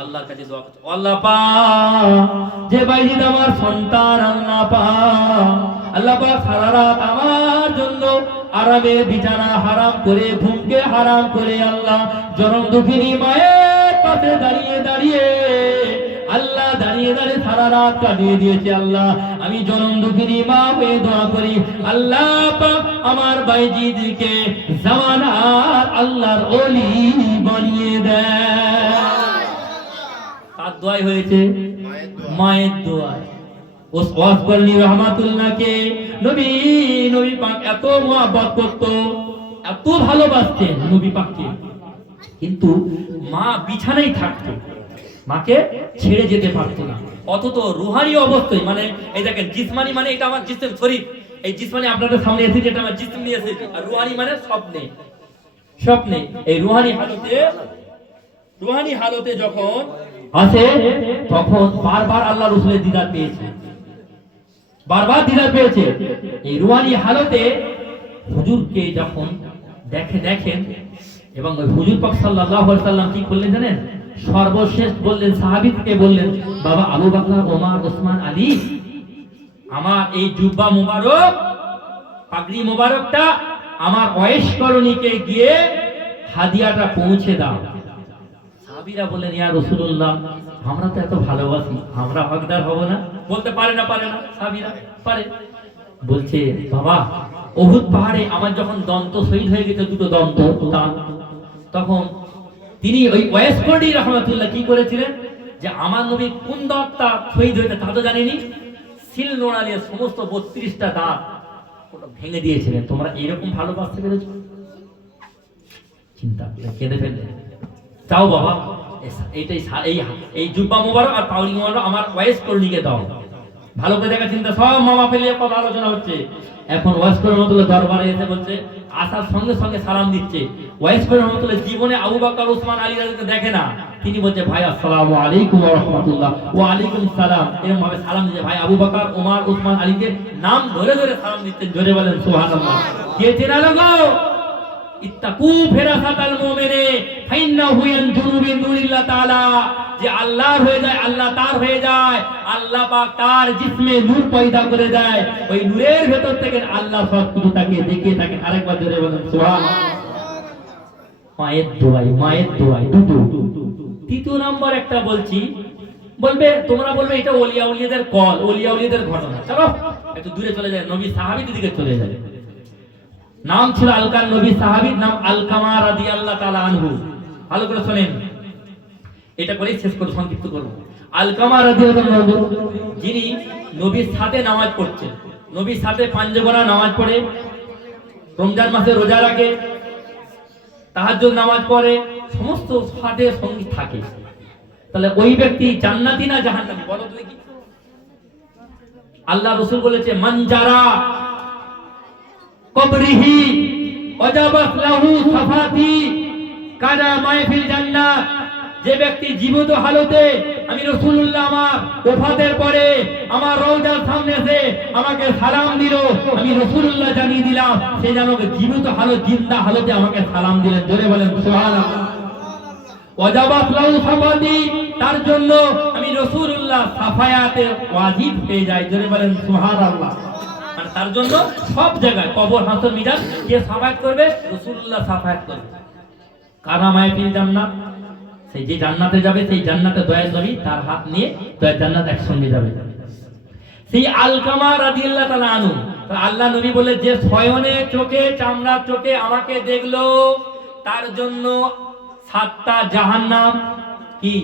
আল্লাহর কাছে দোয়া করছে, আল্লাহ পাক যে বাইজিদ আমার সন্তান, আল্লাহ পাক, আল্লাহ পাক সারা রাত আমার জন্য আরামের বিছানা হারাম করে, ঘুমকে হারাম করে আল্লাহ জনম দুঃখিনী মায়ের পাশে দাঁড়িয়ে দাঁড়িয়ে আল্লাহ দাঁড়িয়ে দাঁড়িয়ে সারা রাত কাটিয়ে দিয়েছে। আল্লাহ আমি জনম দুঃখিনী মা হয়ে দোয়া করি, আল্লাহ পাক আমার বাইজিদকে জামানার আল্লাহর ওলি বানিয়ে দেয়। তার দোয়াই হয়েছে, মায়ের দোয়ায়। ওয়াস করনি রহমাতুল্লাহকে নবী পাক এত মহব্বত করত, এত ভালোবাসতেন নবী পাককে, কিন্তু মা বিছানায় থাকতো, মাকে ছেড়ে যেতে পারতো না। অথচ রুহানি অবস্থায়, মানে এই দেখেন জিসমানি মানে এটা আমার জিসম শরীর, এই জিসমানি আপনাদের সামনে এসেছে, এটা আমার জিসম নিয়ে এসেছে, আর রুহানি মানে স্বপ্নে এই রুহানি হালতে যখন আসে তখন বারবার আল্লাহ রাসূলের দিদার পেয়েছে, বারবার দিদার পেয়েছে। এই রুহানি হালতে হুজুরকে যখন দেখেন, এবং ওই হুজুর পাক সাল্লাল্লাহু আলাইহি সাল্লাম কি করলেন জানেন, সর্বশেষ বললেন সাহাবীকে বললেন, বাবা আবু বকর, ওমর, ওসমান, আলী, আমার এই জুব্বা মুবারক, পাগড়ি মুবারকটা আমার ওয়েশকরণীকে গিয়ে হাদিয়াটা পৌঁছে দাও। সাহাবীরা বললেন, ইয়া রাসূলুল্লাহ আমরা তো এত ভালোবাসি, আমরা হকদার হব না? বলতে পারে না সাহাবীরা পারে। বলছে, বাবা উহুদ পাহাড়ে আমার যখন দন্ত শহীদ হয়ে গেছে, দুটো দন্ত, তখন তিনি ওই ওয়াইসকরণী রহমাতুল্লাহ কি করেছিলেন, যে আমার নবী কোন দাঁতটা শহীদ হয়েছে তা তো জানিনি, সিল নোড়ালিয়ে সমস্ত 32টা দাঁত ওটা ভেঙে দিয়েছিলেন। তোমরা এরকম ভালোবাসতে পেরেছো? চিন্তা কেঁদে ফেললে, চাও বাবা এইটাই এই জুব্বা মোবারক আর পাগড়ি মোবারক আমার ওয়াইসকরণীকে দাও। ভালো করে দেখা চিন্তা, সব মামা ফেলে কথা আলোচনা হচ্ছে। এখন ওয়াইসকরণী রহমাতুল্লাহ দরবারে এসে বলছে, আসার সঙ্গে সঙ্গে সালাম দিচ্ছে। ওয়াইসকরণী রহমাতুল্লাহ জীবনে আবু বকর, ওসমান, আলী রাদিয়াল্লাহু দেখে না। তিনি বলছে, ভাই আসসালামু আলাইকুম ওয়া রাহমাতুল্লাহ। ওয়া আলাইকুম সালাম, এরকম ভাবে সালাম দিচ্ছে। ভাই আবু বকর, ওমর, ওসমান, আলীকে নাম ধরে ধরে সালাম দিচ্ছেন। জোরে বলেন সুবহানাল্লাহ। কে চেনা গো? ইত্তাকু ফিরাসাতাল মুমিনে ফাইন্নাহু ইয়ানজুরু বিনুরিল্লাহ তাআলা, যে আল্লাহর হয়ে যায়, আল্লাহ তার হয়ে যায়, আল্লাহ পাক তার জিসমে নূর পয়দা করে দেয়, ওই নূরের ভেতর থেকে আল্লাহ সব কিছু তাকে দেখিয়ে থাকে। আরেকবার জোরে বলেন সুবহানাল্লাহ। মায়ের দোয়াই দুটো। তৃতীয় নম্বর একটা বলছি, তোমরা বলবে এটা ওলিয়া উলিয়াদের কল, ওলিয়া উলিয়াদের ঘটনা। চলো একটু দূরে চলে যায়, নবী সাহাবীদের দিকে চলে যায়। নাম ছিল আলকার, নবী সাহাবীর নাম আলকামা রাদিয়াল্লাহু তাআলা আনহু। ভালো করে শুনেন, এটা করেই শেষ করে সংক্ষিপ্ত করব। আলকামা রাদিয়াল্লাহু আনহু যিনি নবীর সাথে নামাজ পড়ছেন, নবীর সাথে পাঁচওয়াক্ত নামাজ পড়ে, রমজান মাসে রোজা রাখে, তাহাজ্জুদ নামাজ পড়ে, সমস্ত সাথে সঙ্গী থাকে, তাহলে ওই ব্যক্তি জান্নাতি না জাহান্নামী? বলো তো দেখি। আল্লাহ রাসূল বলেছে, মান জারা কবরিহি ওয়াজাবাত লাহু সাফাতি কানা মাইফিল জান্নাত। যে ব্যক্তি জীবিত হালতে, আমি রাসূলুল্লাহ আমার ওফাতের পরে আমার রওজার সামনে এসে আমাকে সালাম দিল, আমি রাসূলুল্লাহ জানিয়ে দিলাম সে যেন জীবিত হালত, জিন্দা হালতে আমাকে সালাম দিলেন। জোরে বলেন সুবহানাল্লাহ। ওয়াজাবাত লাহু সাফাতি, তার জন্য আমি রাসূলুল্লাহ সাফায়াতে ওয়াজিব হয়ে যায়। জোরে বলেন সুবহানাল্লাহ। মানে তার জন্য সব জায়গায় কবর, হাসর, মিজান কে সাফায়াত করবে? রাসূলুল্লাহ সাফায়াত করবে। কানা মাইফিল জান্নাত, সেই যে জান্নাতে যাবে, সেই জান্নাতে দয়ার নবী তার হাত নিয়ে দয়ার জান্নাত একসঙ্গে যাবে। সেই আলকামা রাদিয়াল্লাহু তাআলা আনহু, আল্লাহ নবী বলে, যে শয়নে চোখে, চামড়ার চোখে আমাকে দেখলো, তার জন্য 7টা জাহান্নাম কি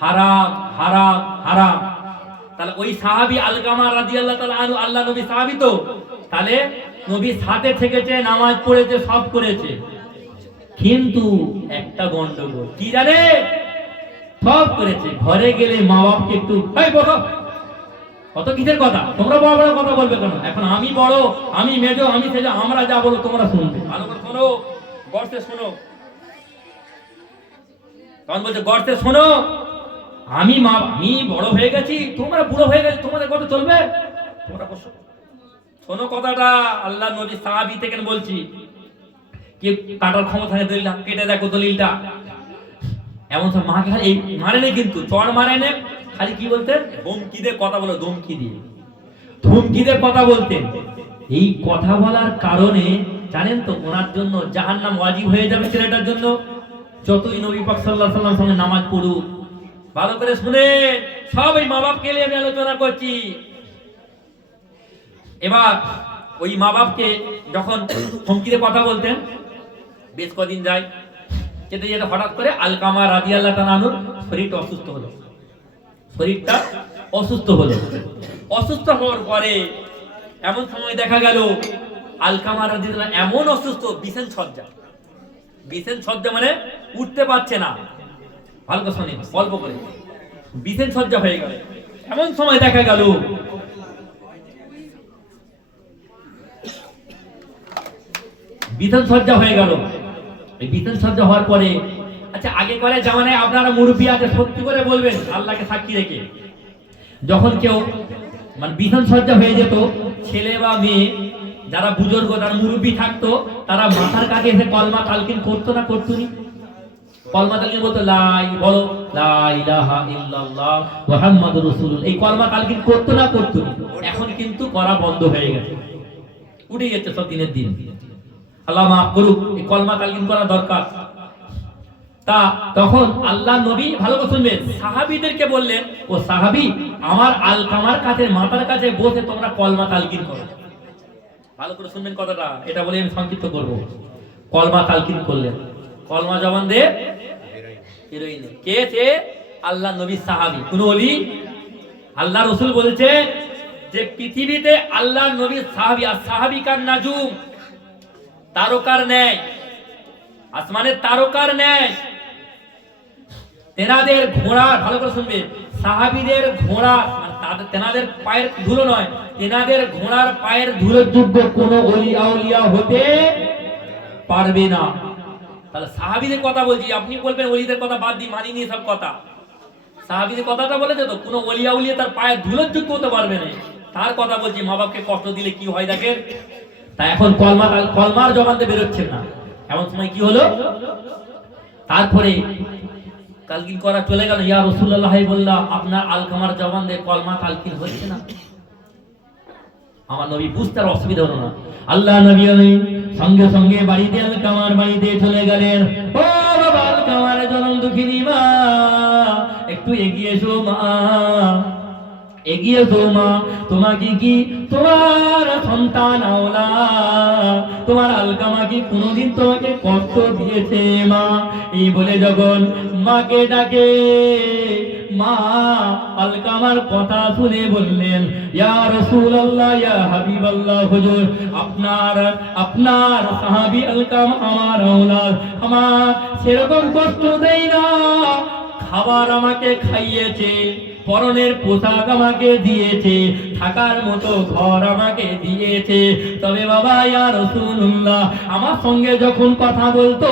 হারাম হারাম হারাম। তাহলে ওই সাহাবী আলকামা রাদিয়াল্লাহু তাআলা আনহু আল্লাহ নবী সাহাবী তো, তাহলে নবী সাথে থেকেছে, নামাজ পড়েছে, সব করেছে, কিন্তু একটা গন্ডগোল কি জানে, সব করেছে, ঘরে গেলে মা বাপকে একটু এই বসো, কত কিসের কথা, তোমরা বড় বড় কথা বলবে কেন, এখন আমি বড়, আমি মেজো, আমি সেজো, আমরা যা বলো তোমরা শুনবে, ভালো করে শোনো, গর্তে শোনো। তখন বলছে গর্তে শোনো, আমি বড় হয়ে গেছি, তোমরা বুড়ো হয়ে গেছি, তোমাদের কথা চলবে, তোমরা বসো। শোনো কথাটা, আল্লাহ নবী সাহাবী থেকে বলছি, কি কাটার ক্ষমতা থাকে দলিলটা, কেটে দেখো দলিলটা। এমন সব মাকে খালি এই মারেনি, কিন্তু চড় মারেনি, খালি কি বলতেন, ধমকি দিয়ে কথা বলো, ধমকি দিয়ে কথা বলতেন। এই কথা বলার কারণে জানেন তো, ওনার জন্য জাহান্নাম ওয়াজিব হয়ে যাবে ছেলেটার জন্য, যতই নবী পাক সাল্লাল্লাহু আলাইহি ওয়াসাল্লাম সঙ্গে নামাজ পড়ুক। ভালো করে শুনে, সব এই মা বাপকে নিয়ে আমি আলোচনা করছি। এবার ওই মা বাপকে যখন ধমকিতে কথা বলতেন, বেশ কদিন যায়, যেতে যেতে হঠাৎ করে আলকামা রাদিয়াল্লাহু তাআলা আনহুর শরীরটা অসুস্থ হলো। অসুস্থ হওয়ার পরে এমন সময় দেখা গেল আলকামা রাদিয়াল্লাহু এমন অসুস্থ, বিছান সজ্জা মানে উঠতে পারছে না। ভালো করে শুনেন, অল্প করে, বিছান সজ্জা হয়ে গেল। এমন সময় দেখা গেল বিছান সজ্জা হয়ে গেল। এই বিছান সজ্জা হওয়ার পরে, আচ্ছা আগেকার জামানায় আপনারা মুরব্বী আছে, সত্যি করে বলবেন আল্লাহকে সাক্ষী রেখে, যখন কেউ মানে বিছান সজ্জা হয়ে যেত, ছেলে বা মেয়ে যারা বুজুর্গ, যারা মুরব্বী থাকতো, তারা মাথার কাছে এসে কলমা তালকিন করতো না, করতুনি? কলমা তালকিন বলতো, বলো লা ইলাহা ইল্লাল্লাহ মুহাম্মাদুর রাসূলুল্লাহ, এই কলমা তালকিন করতো না, করতুনি? এখন কিন্তু করা বন্ধ হয়ে গেছে, উঠে গেছে সব দিনের দিন। আল্লাহ মাফ করুক, এই কলমা তালকিন করা দরকার। তা তখন আল্লাহ নবী, ভালো করে শুনবেন, সাহাবীদেরকে বললেন, ও সাহাবী, আমার আলকামার কাছে, মাথার কাছে বসে তোমরা কলমা তালকিন করো। ভালো করে শুনবেন কথাটা, এটা বলে আমি সংক্ষিপ্ত করব। কলমা তালকিন করলেন, কলমা জবান দে বেরোয় না। কে সে? আল্লাহ নবী সাহাবী, কোন ওলি? আল্লাহ রাসূল বলেছে যে পৃথিবীতে আল্লাহ নবী সাহাবী, আর সাহাবী কার নাজুম, তারকার ন্যায়, আসমানের তারকার ন্যায়। তেনাদের ঘোড়া, ভালো করে শুনবে, সাহাবীদের ঘোড়া, তেনাদের পায়ের ধুলো নয়, তেনাদের ঘোড়ার পায়ের ধুলোর যোগ্য কোন ওলি আউলিয়া হতে পারবে না। তাহলে সাহাবীদের কথা বলছি, আপনি বলবেন ওলিদের কথা বাদ দিই, মানিনি সব কথা। সাহাবীদের কথাটা বলেছে তো, কোন ওলি আউলিয়া তার পায়ের ধুলোর যোগ্য হতে পারবে না, তার কথা বলছি। মা বাপকে কষ্ট দিলে কি হয় দেখেন। তাই এখন কলমার জবানতে বেরোচ্ছেন না। এমন সময় কি হলো, তারপরে তালকিন করা চলে গেল। ইয়া রাসূলুল্লাহ বললা, আপনার আলকামার জবান দিয়ে কলমা তালকিন হচ্ছে না। আমার নবী বুঝতে আর অসুবিধা হলো না। আল্লাহ নবী সঙ্গে সঙ্গে বাড়িতে, আলকামার বাড়িতে চলে গেলেন। ও বাবা আলকামার জনম দুঃখিনী মা, একটু এগিয়ে এসো মা, এগিয়ে এসো মা, তোমাকে কি তোমার সন্তান আওলা, তোমার আলকামা কি কোনোদিন তোমাকে কষ্ট দিয়েছে মা? এই বলে যখন মাকে ডাকে, মা আলকামার কথা শুনে বললেন, ইয়া রাসূলুল্লাহ, ইয়া হাবিবাল্লাহ, হুজুর আপনার সাহাবী আলকামা আমার আওলাদ, আমার সেরকম কষ্ট দেয় না, খাবার আমাকে খাইয়েছে, পরনের পোশাক আমাকে দিয়েছে, থাকার মতো ঘর আমাকে দিয়েছে। তবে বাবা ইয়া রাসূলুল্লাহ, আমার সঙ্গে যখন কথা বলতো,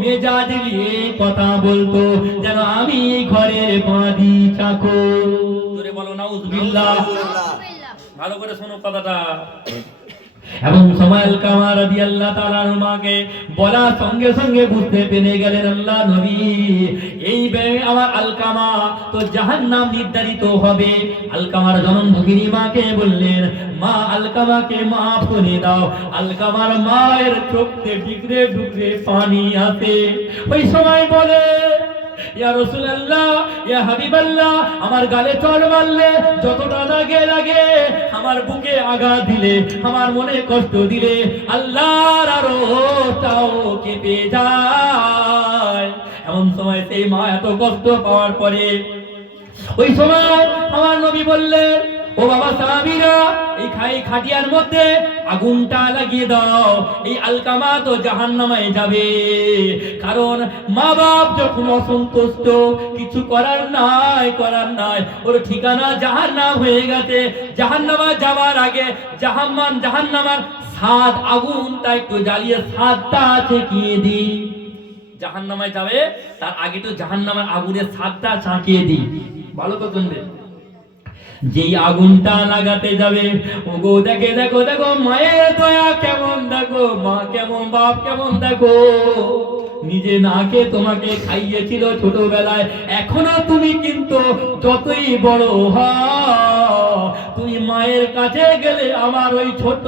মেজাজ দিয়ে কথা বলতো, যেন আমি ঘরের বাঁধি চাকর। জোরে বলো নাউযুবিল্লাহ। ভালো করে শোনো কথাটা। এবং সময় আলকামা রাদিয়াল্লাহু তাআলা আনহুকে বলা সঙ্গে সঙ্গে বুঝতে পেরে গেলেন আল্লাহ নবী, এই আমার আলকামা তো জাহান্নাম নির্ধারিত হবে। আলকামার জনমভূমিনী মাকে বললেন, মা আলকামাকে মাফ করে দাও। আলকামার মায়ের চোখে ঢুকরে ঢুকরে পানি আসে। ওই সময় বলে, ইয়া রাসূলুল্লাহ, ইয়া হাবিবাল্লাহ, আমার গালে চড় মারলে যতটা লাগে, আমার বুকে আঘাত দিলে, আমার মনে কষ্ট দিলে, আল্লাহর আরশটাও কেঁপে যায়। সময় সেই মা এত কষ্ট পাওয়ার পরে ওই সময় আমার নবী বললেন, ও বাবা সাহাবীরা, এই খাটিয়ার মধ্যে আগুনটা লাগিয়ে দাও, এই আলকামা তো জাহান্নামে যাবে। কারণ মা বাপ যখন অসন্তুষ্ট, কিছু করার নাই, ওর ঠিকানা জাহান্নাম হয়ে গেছে। জাহান্নামে যাওয়ার আগে জাহান্নামার সাত আগুনটা একটু জ্বালিয়ে সাতটা ছেঁকিয়ে দিই। জাহান্নামে যাবে তার আগে তো জাহান্নামের আগুনের সাতটা ছাঁকিয়ে দিই। ভালো তো শুনবে, যেই আগুনটা লাগাতে যাবে, ওগো দেখো মায়ের দয়া কেমন, দেখো মা কেমন, বাপ কেমন, দেখো নিজে নাকে তোমাকে খাইয়েছিল ছোটবেলায়, এখনো তুমি কিন্তু যতই বড় হও, তুমি মায়ের কাছে গেলে আমার ওই ছোট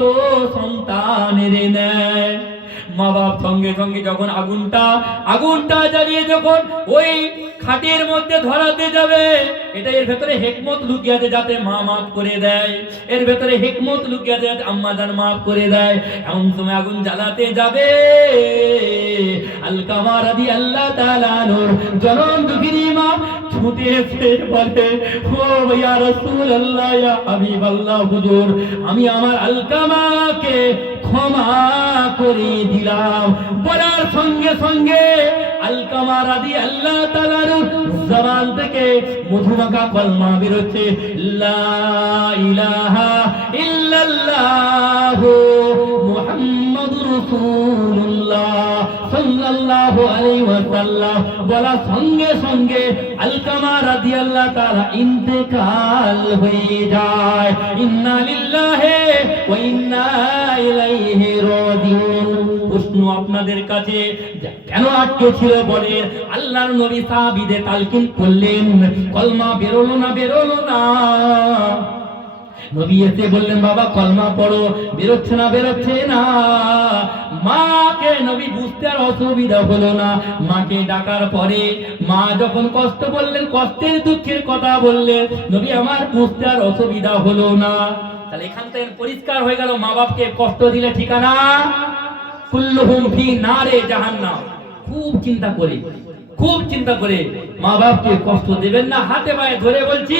সন্তানের নেয়। মা বাপ সঙ্গে সঙ্গে যখন আগুনটা জ্বালিয়ে যখন ওই খাটের মধ্যে ধরাতে যাবে, এটা এর ভেতরে হিকমত লুকিয়ে আছে যাতে মা মাফ করে দেয়, এর ভেতরে হিকমত লুকিয়ে আছে যাতে আম্মা জান মাফ করে দেয়। এমন সময় আগুন জ্বালাতে যাবে, আলকামা রাদিয়াল্লাহু তাআলা আনহু জনম দুঃখিনী মা ছুটে এসে বলে, ও ইয়া রাসূলুল্লাহ, ইয়া হাবিবাল্লাহ, হুজুর আমি আমার আলকামাকে ক্ষমা করে দিলাম। বলার সঙ্গে সঙ্গে আলকামা রাদিয়াল্লাহু তাআলা জবান থেকে মধুমাখা কলমা বের হচ্ছে, লা ইলাহা ইল্লাল্লাহু মুহাম্মাদুর রাসূলুল্লাহ সাল্লাল্লাহু আলাইহি ওয়াসাল্লাম। বলার সঙ্গে সঙ্গে আলকামা রাদিয়াল্লাহু তাআলা ইন্তেকাল হয়ে যায়। ইন্না লিল্লাহি ওয়া ইন্না ইলাইহি রাজিউন। প্রশ্ন আপনাদের কাছে, কেন আটকে ছিল বলেন? আল্লাহর নবী সাহাবীদের তালকিন করলেন, কলমা বেরোলো না। নবী এসে বললেন, বাবা কলমা পড়ো, বেরোচ্ছে না। মাকে নবী বুঝতে আর অসুবিধা হলো না। মাকে ডাকার পরে মা যখন কষ্ট বললেন, কষ্টের দুঃখের কথা বললেন, নবী আমার বুঝতে আর অসুবিধা হলো না। তাহলে এখান থেকে পরিষ্কার হয়ে গেল, মা বাপকে কষ্ট দিলে ঠিকানা কুল্লুহুম ফি নারে জাহান্নাম। খুব চিন্তা করে মা বাপকে কষ্ট দেবেন না। হাতে পায়ে ধরে বলছি,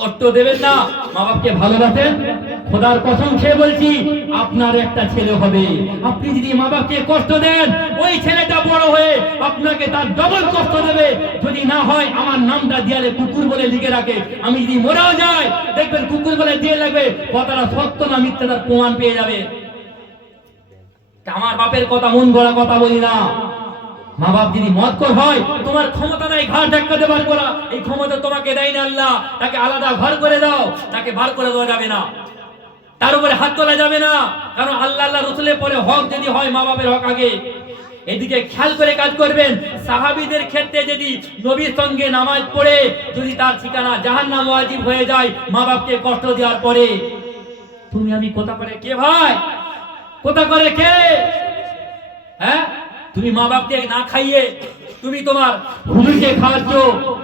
কষ্ট দেবেন না। মা বাপকে ভালোবাসেন, খোদার কসম খেয়ে বলছি, আপনার একটা ছেলে হবে। আপনি যদি মা বাপকে কষ্ট দেন, ওই ছেলেটা বড় হয়ে আপনাকে তার ডবল কষ্ট দেবে। যদি না হয় আমার নামটা দেয়ালে কুকুর বলে লিখে রাখে, আমি যদি মরেও যাই দেখবেন কুকুর বলে দিয়ে লাগবে, কথাটা সত্য না মিথ্যা তার প্রমাণ পেয়ে যাবে। আমার বাপের কথা মন গড়া কথা বলি না। মা বাপ যদি মদখোর হয়, তোমার ক্ষমতা নাই ঘাড় ধাক্কা দেবার করা, এই ক্ষমতা তোমাকে দেয় না আল্লাহ। তাকে আলাদা ঘর করে দাও, তাকে বার করে দেওয়া যাবে না, তার উপরে হাত তোলা যাবে না। কারণ আল্লাহ রাসূলের পরে হক যদি হয়, মা বাপের হক আগে। এদিকে খেয়াল করে কাজ করবেন। সাহাবীদের ক্ষেত্রে যদি নবীর সঙ্গে নামাজ পড়ে যদি তার ঠিকানা জাহান্নাম ওয়াজিব হয়ে যায়, মা বাপকে কষ্ট দেওয়ার পরে, তুমি আমি কোথা করে কে ভাই, কোথা করে কে? হ্যাঁ, তুমি মা বাপকে না খাইয়ে তুমি তোমার হুজুরকে খাওয়াচ্ছ,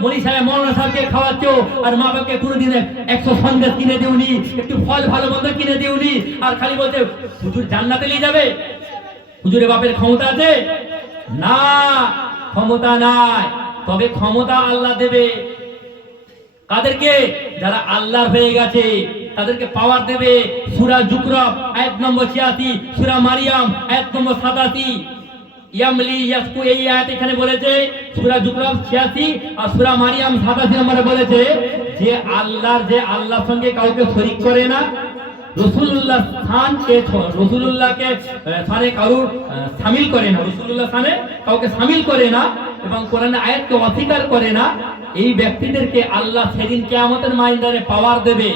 মনি সাহেব মৌলানা সাহেবকে খাওয়াচ্ছ, আর মা বাপকে কোনোদিন 100 সন্দেশ কিনে দিওনি, একটু ফল ভালো মন্দ কিনে দিওনি, আর খালি বলতে হুজুর জান্নাতে নিয়ে যাবে। হুজুরের বাপের ক্ষমতা আছে না? ক্ষমতা নাই। তবে ক্ষমতা আল্লাহ দেবে কাদেরকে? যারা আল্লাহর হয়ে গেছে তাদেরকে পাওয়ার দেবে। সূরা জুকরাফ আয়াত নম্বর 86, সূরা মারিয়াম আয়াত নম্বর 87। ইয়ামলি ইয়াসকু, এই আয়াত এখানে বলেছে সূরা জুকরাফ 86 আর সূরা মারিয়াম 87 নম্বরে বলেছে যে আল্লাহর সঙ্গে কাউকে শরীক করে না, রাসূলুল্লাহকে সানে কারুর শামিল করে না, রাসূলুল্লাহ সানে কাউকে শামিল করে না, এবং কোরআনের আয়াতকে অস্বীকার করে না। এই ব্যক্তিদেরকে আল্লাহ সেদিন কিয়ামতের ময়দানে পাওয়ার দেবে,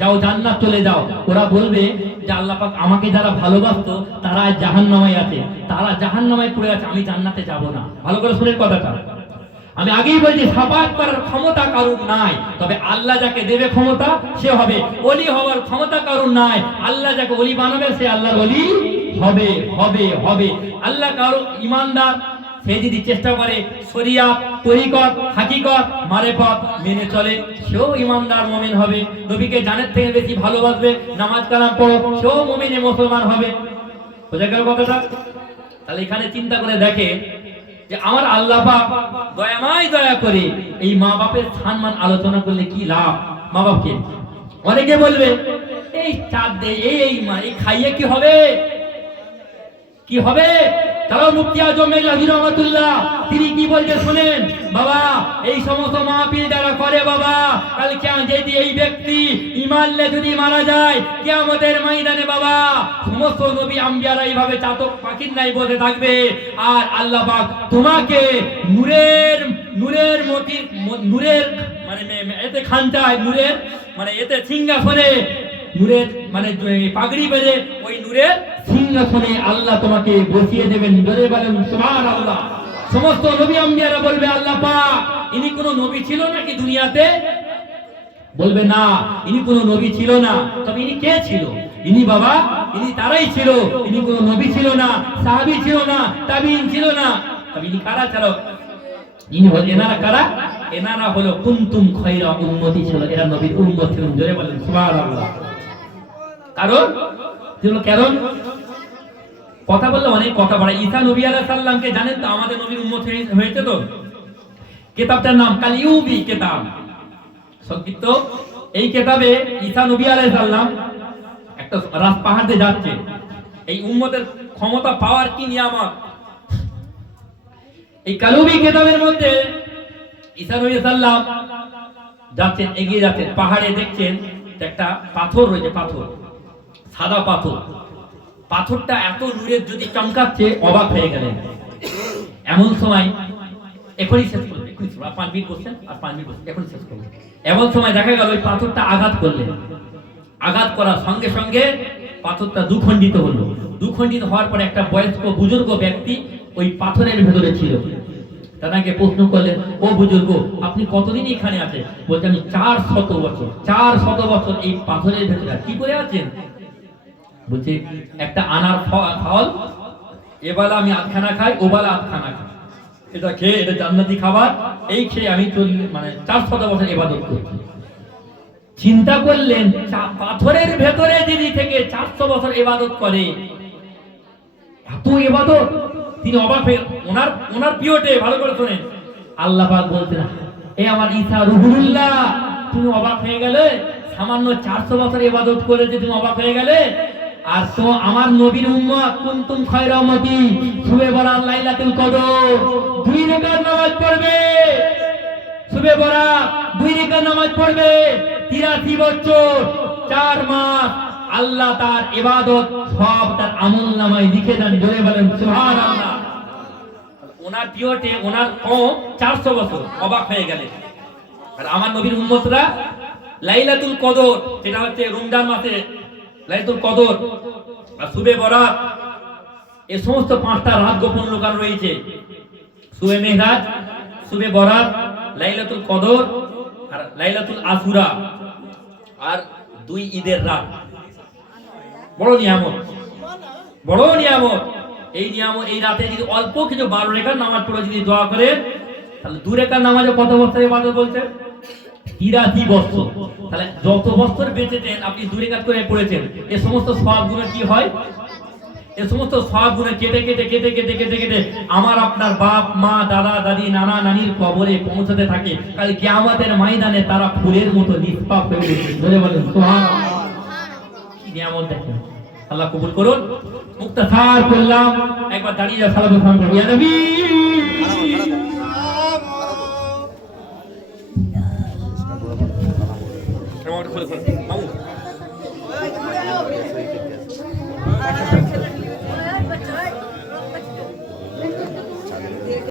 যাও জান্নাত চলে যাও। ওরা বলবে যে আল্লাহ পাক আমাকে যারা ভালোবাসতো তারা জাহান্নামে আছে, তারা জাহান্নামে পড়ে আছে, আমি জান্নাতে যাব না। ভালো করে শুনেন কথাটা। আমি আগেই বলছি, শাফাআত করার ক্ষমতা কারুর নাই, তবে আল্লাহ যাকে দেবে ক্ষমতা সে হবে। ওলি হওয়ার ক্ষমতা কারুর নাই, আল্লাহ যাকে ওলি বানাবে সে আল্লাহর ওলি হবে হবে হবে। আল্লাহ কারো ইমানদার, সে যদি চেষ্টা করে শরিয়াত, তরিকত, হাকিকত, মারেফত মেনে চলে, সেও ইমানদার মুমিন হবে। নবীকে জানের থেকে বেশি ভালোবাসবে, নামাজ কালাম পড়ো, সেও মুমিনে মুসলমান হবে। বোঝা গেল কথাটা? তাহলে এখানে চিন্তা করে দেখে, যে আমার আল্লাহ পাক দয়াময় দয়া করে এই মা বাপের সম্মান আলোচনা করলে কি লাভ মা বাপকে। অনেকে বলবে এই চাঁদ দে এই মা এই খাইয়ে কি হবে কি হবে। কারণ মুফতি আজম মেজবাহুর রহমাতুল্লাহ তিনি কি বলতে শুনেন বাবা, এই সমস্ত মাহফিল যারা করে বাবা, কাল যদি এই ব্যক্তি ঈমান নিয়ে যদি মারা যায় কিয়ামতের ময়দানে বাবা সমস্ত নবী আম্বিয়ারা এইভাবে চাতক পাখির নাই বসে থাকবে, আর আল্লাহ পাক তোমাকে নূরের নূরের মতি নূরের মানে এতে খানটায় নূরের মানে এতে সিংহাসনে নূরের মানে পাগড়ি বেঁধে ওই নূরের সিংহাসনে আল্লাহ তোমাকে বসিয়ে দেবেন। বলে বলেন সুবহানাল্লাহ। সমস্ত নবী আম্বিয়ারা বলবে আল্লাহ পাক ইনি কোন নবী ছিল নাকি দুনিয়াতে? বলবে না, ইনি কোন নবী ছিল না। তবে ইনি কে ছিল? ইনি বাবা ইনি তারাই ছিল। ইনি কোন নবী ছিল না, সাহাবী ছিল না, তাবিঈন ছিল না। তবে ইনি কারা ছিল? ইনি হলেন এনারা কারা? এনারা হলো কুনতুম খায়রা উম্মতি ছিল, এরা নবীর উম্মত ছিলেন। জোরে বলেন সুবহানাল্লাহ। কারণ কথা বললে অনেক কথা বাড়ায়। ঈসা নবী আলাইহিস সালামকে জানেন তো আমাদের নবীর উম্মত হয়েছে তো। কিতাবটার নাম কালিউবি কিতাব সংক্ষিপ্ত। এই কিতাবে ঈসা নবী আলাইহিস সালাম একটা রাত পাহাড় দিয়ে যাচ্ছে। এই উম্মতের ক্ষমতা পাওয়ার কি নিয়ামত। এই কালিউবি কিতাবের মধ্যে ঈসা নবী আলাইহিস সালাম যাচ্ছেন, এগিয়ে যাচ্ছেন, পাহাড়ে দেখছেন একটা পাথর রয়েছে, পাথর সাদা পাথর। পাথরটা এত নূরের যদি চমকাচ্ছে অবাক হয়ে গেলেন। এমন সময় এখনই শেষ করলেন, এখনই 5 মিনিট বসছেন আর 5 মিনিট বসছেন, এখনই শেষ করলেন। এমন সময় দেখা গেল ওই পাথরটা আঘাত করলেন। আঘাত করার সঙ্গে সঙ্গে পাথরটা দুখণ্ডিত হলো। দুখণ্ডিত হওয়ার পরে একটা বয়স্ক বুজুর্গ ব্যক্তি ওই পাথরের ভেতরে ছিল। তাকে প্রশ্ন করলেন, ও বুজুর্গ আপনি কতদিন এখানে আছেন? বলতে আমি 400 বছর। 400 বছর এই পাথরের ভেতরে কি করে আছেন? বলছে একটা আনার ফল এবেলা আমি আধখানা খাই, ওবেলা আধখানা খাই, এটা খেয়ে এটা জান্নাতি খাবার, এই খেয়ে আমি 400 বছর ইবাদত করছি। চিন্তা করলেন পাথরের ভেতরে যিনি থেকে 400 বছর ইবাদত করে, এত ইবাদত। তিনি অবাক হয়ে ওনার পিওটে ভালো করে শোনেন, আল্লাহ পাক বলতেন এ আমার ঈসা রুহুল্লাহ তুমি অবাক হয়ে গেলে? সামান্য 400 বছর ইবাদত করে যে তুমি অবাক হয়ে গেলে? আর তো আমার নবীর উম্মত কুনতুম খায়রা উম্মতি সুবে বরাত লাইলাতুল কদর 2 রাকাত নামাজ পড়বে। সুবে বরাত 2 রাকাত নামাজ পড়বে। 83 বছর 4 মাস আল্লাহ তার ইবাদত সব তার আমলনামায় লিখে দেন। জোরে বলেন সুবহানাল্লাহ। ওনার পিওটে ওনার কম 400 বছর অবাক হয়ে গেলেন। আর আমার নবীর উম্মতরা লাইলাতুল কদর, যেটা হচ্ছে রমজান মাসে লাইলাতুল কদর আর সুবে বরাত, এই সমস্ত 5টা রাত গোপন লুকানো রয়েছে। সুবে মেহরাজ, সুবে বরাত, লাইলাতুল কদর আর লাইলাতুল আশুরা আর 2 ঈদের রাত। বড় নিয়ামত, বড় নিয়ামত। এই নিয়ামত এই রাতে যদি অল্প কিছু 12 রাকাত নামাজ পড়ে যদি দোয়া করে, তাহলে 2 রাকাত নামাজে কত বছর ইবাদত বলছে? 83 বছর। তাহলে যত বছর বেঁচেছেন আপনি 2 রাকাত করে পড়েছেন, এই সমস্ত সওয়াবগুলো কি হয়? এই সমস্ত সওয়াবগুলো কেটে কেটে কেটে কেটে কেটে কেটে আমার আপনার বাপ মা দাদা দাদি নানা নানির কবরে পৌঁছাতে থাকে। কাল কিয়ামতের ময়দানে তারা ফুলের মতো নিষ্পাপ হয়ে উঠবে। বলে বলেন সুবহানাল্লাহ। কি নিয়ামত দেখেন, আল্লাহ কবুল করুন। মুক্তাসার করলাম, একবার দাঁড়িয়ে যা সালাত সালাম করুন ইয়া নবী। মামু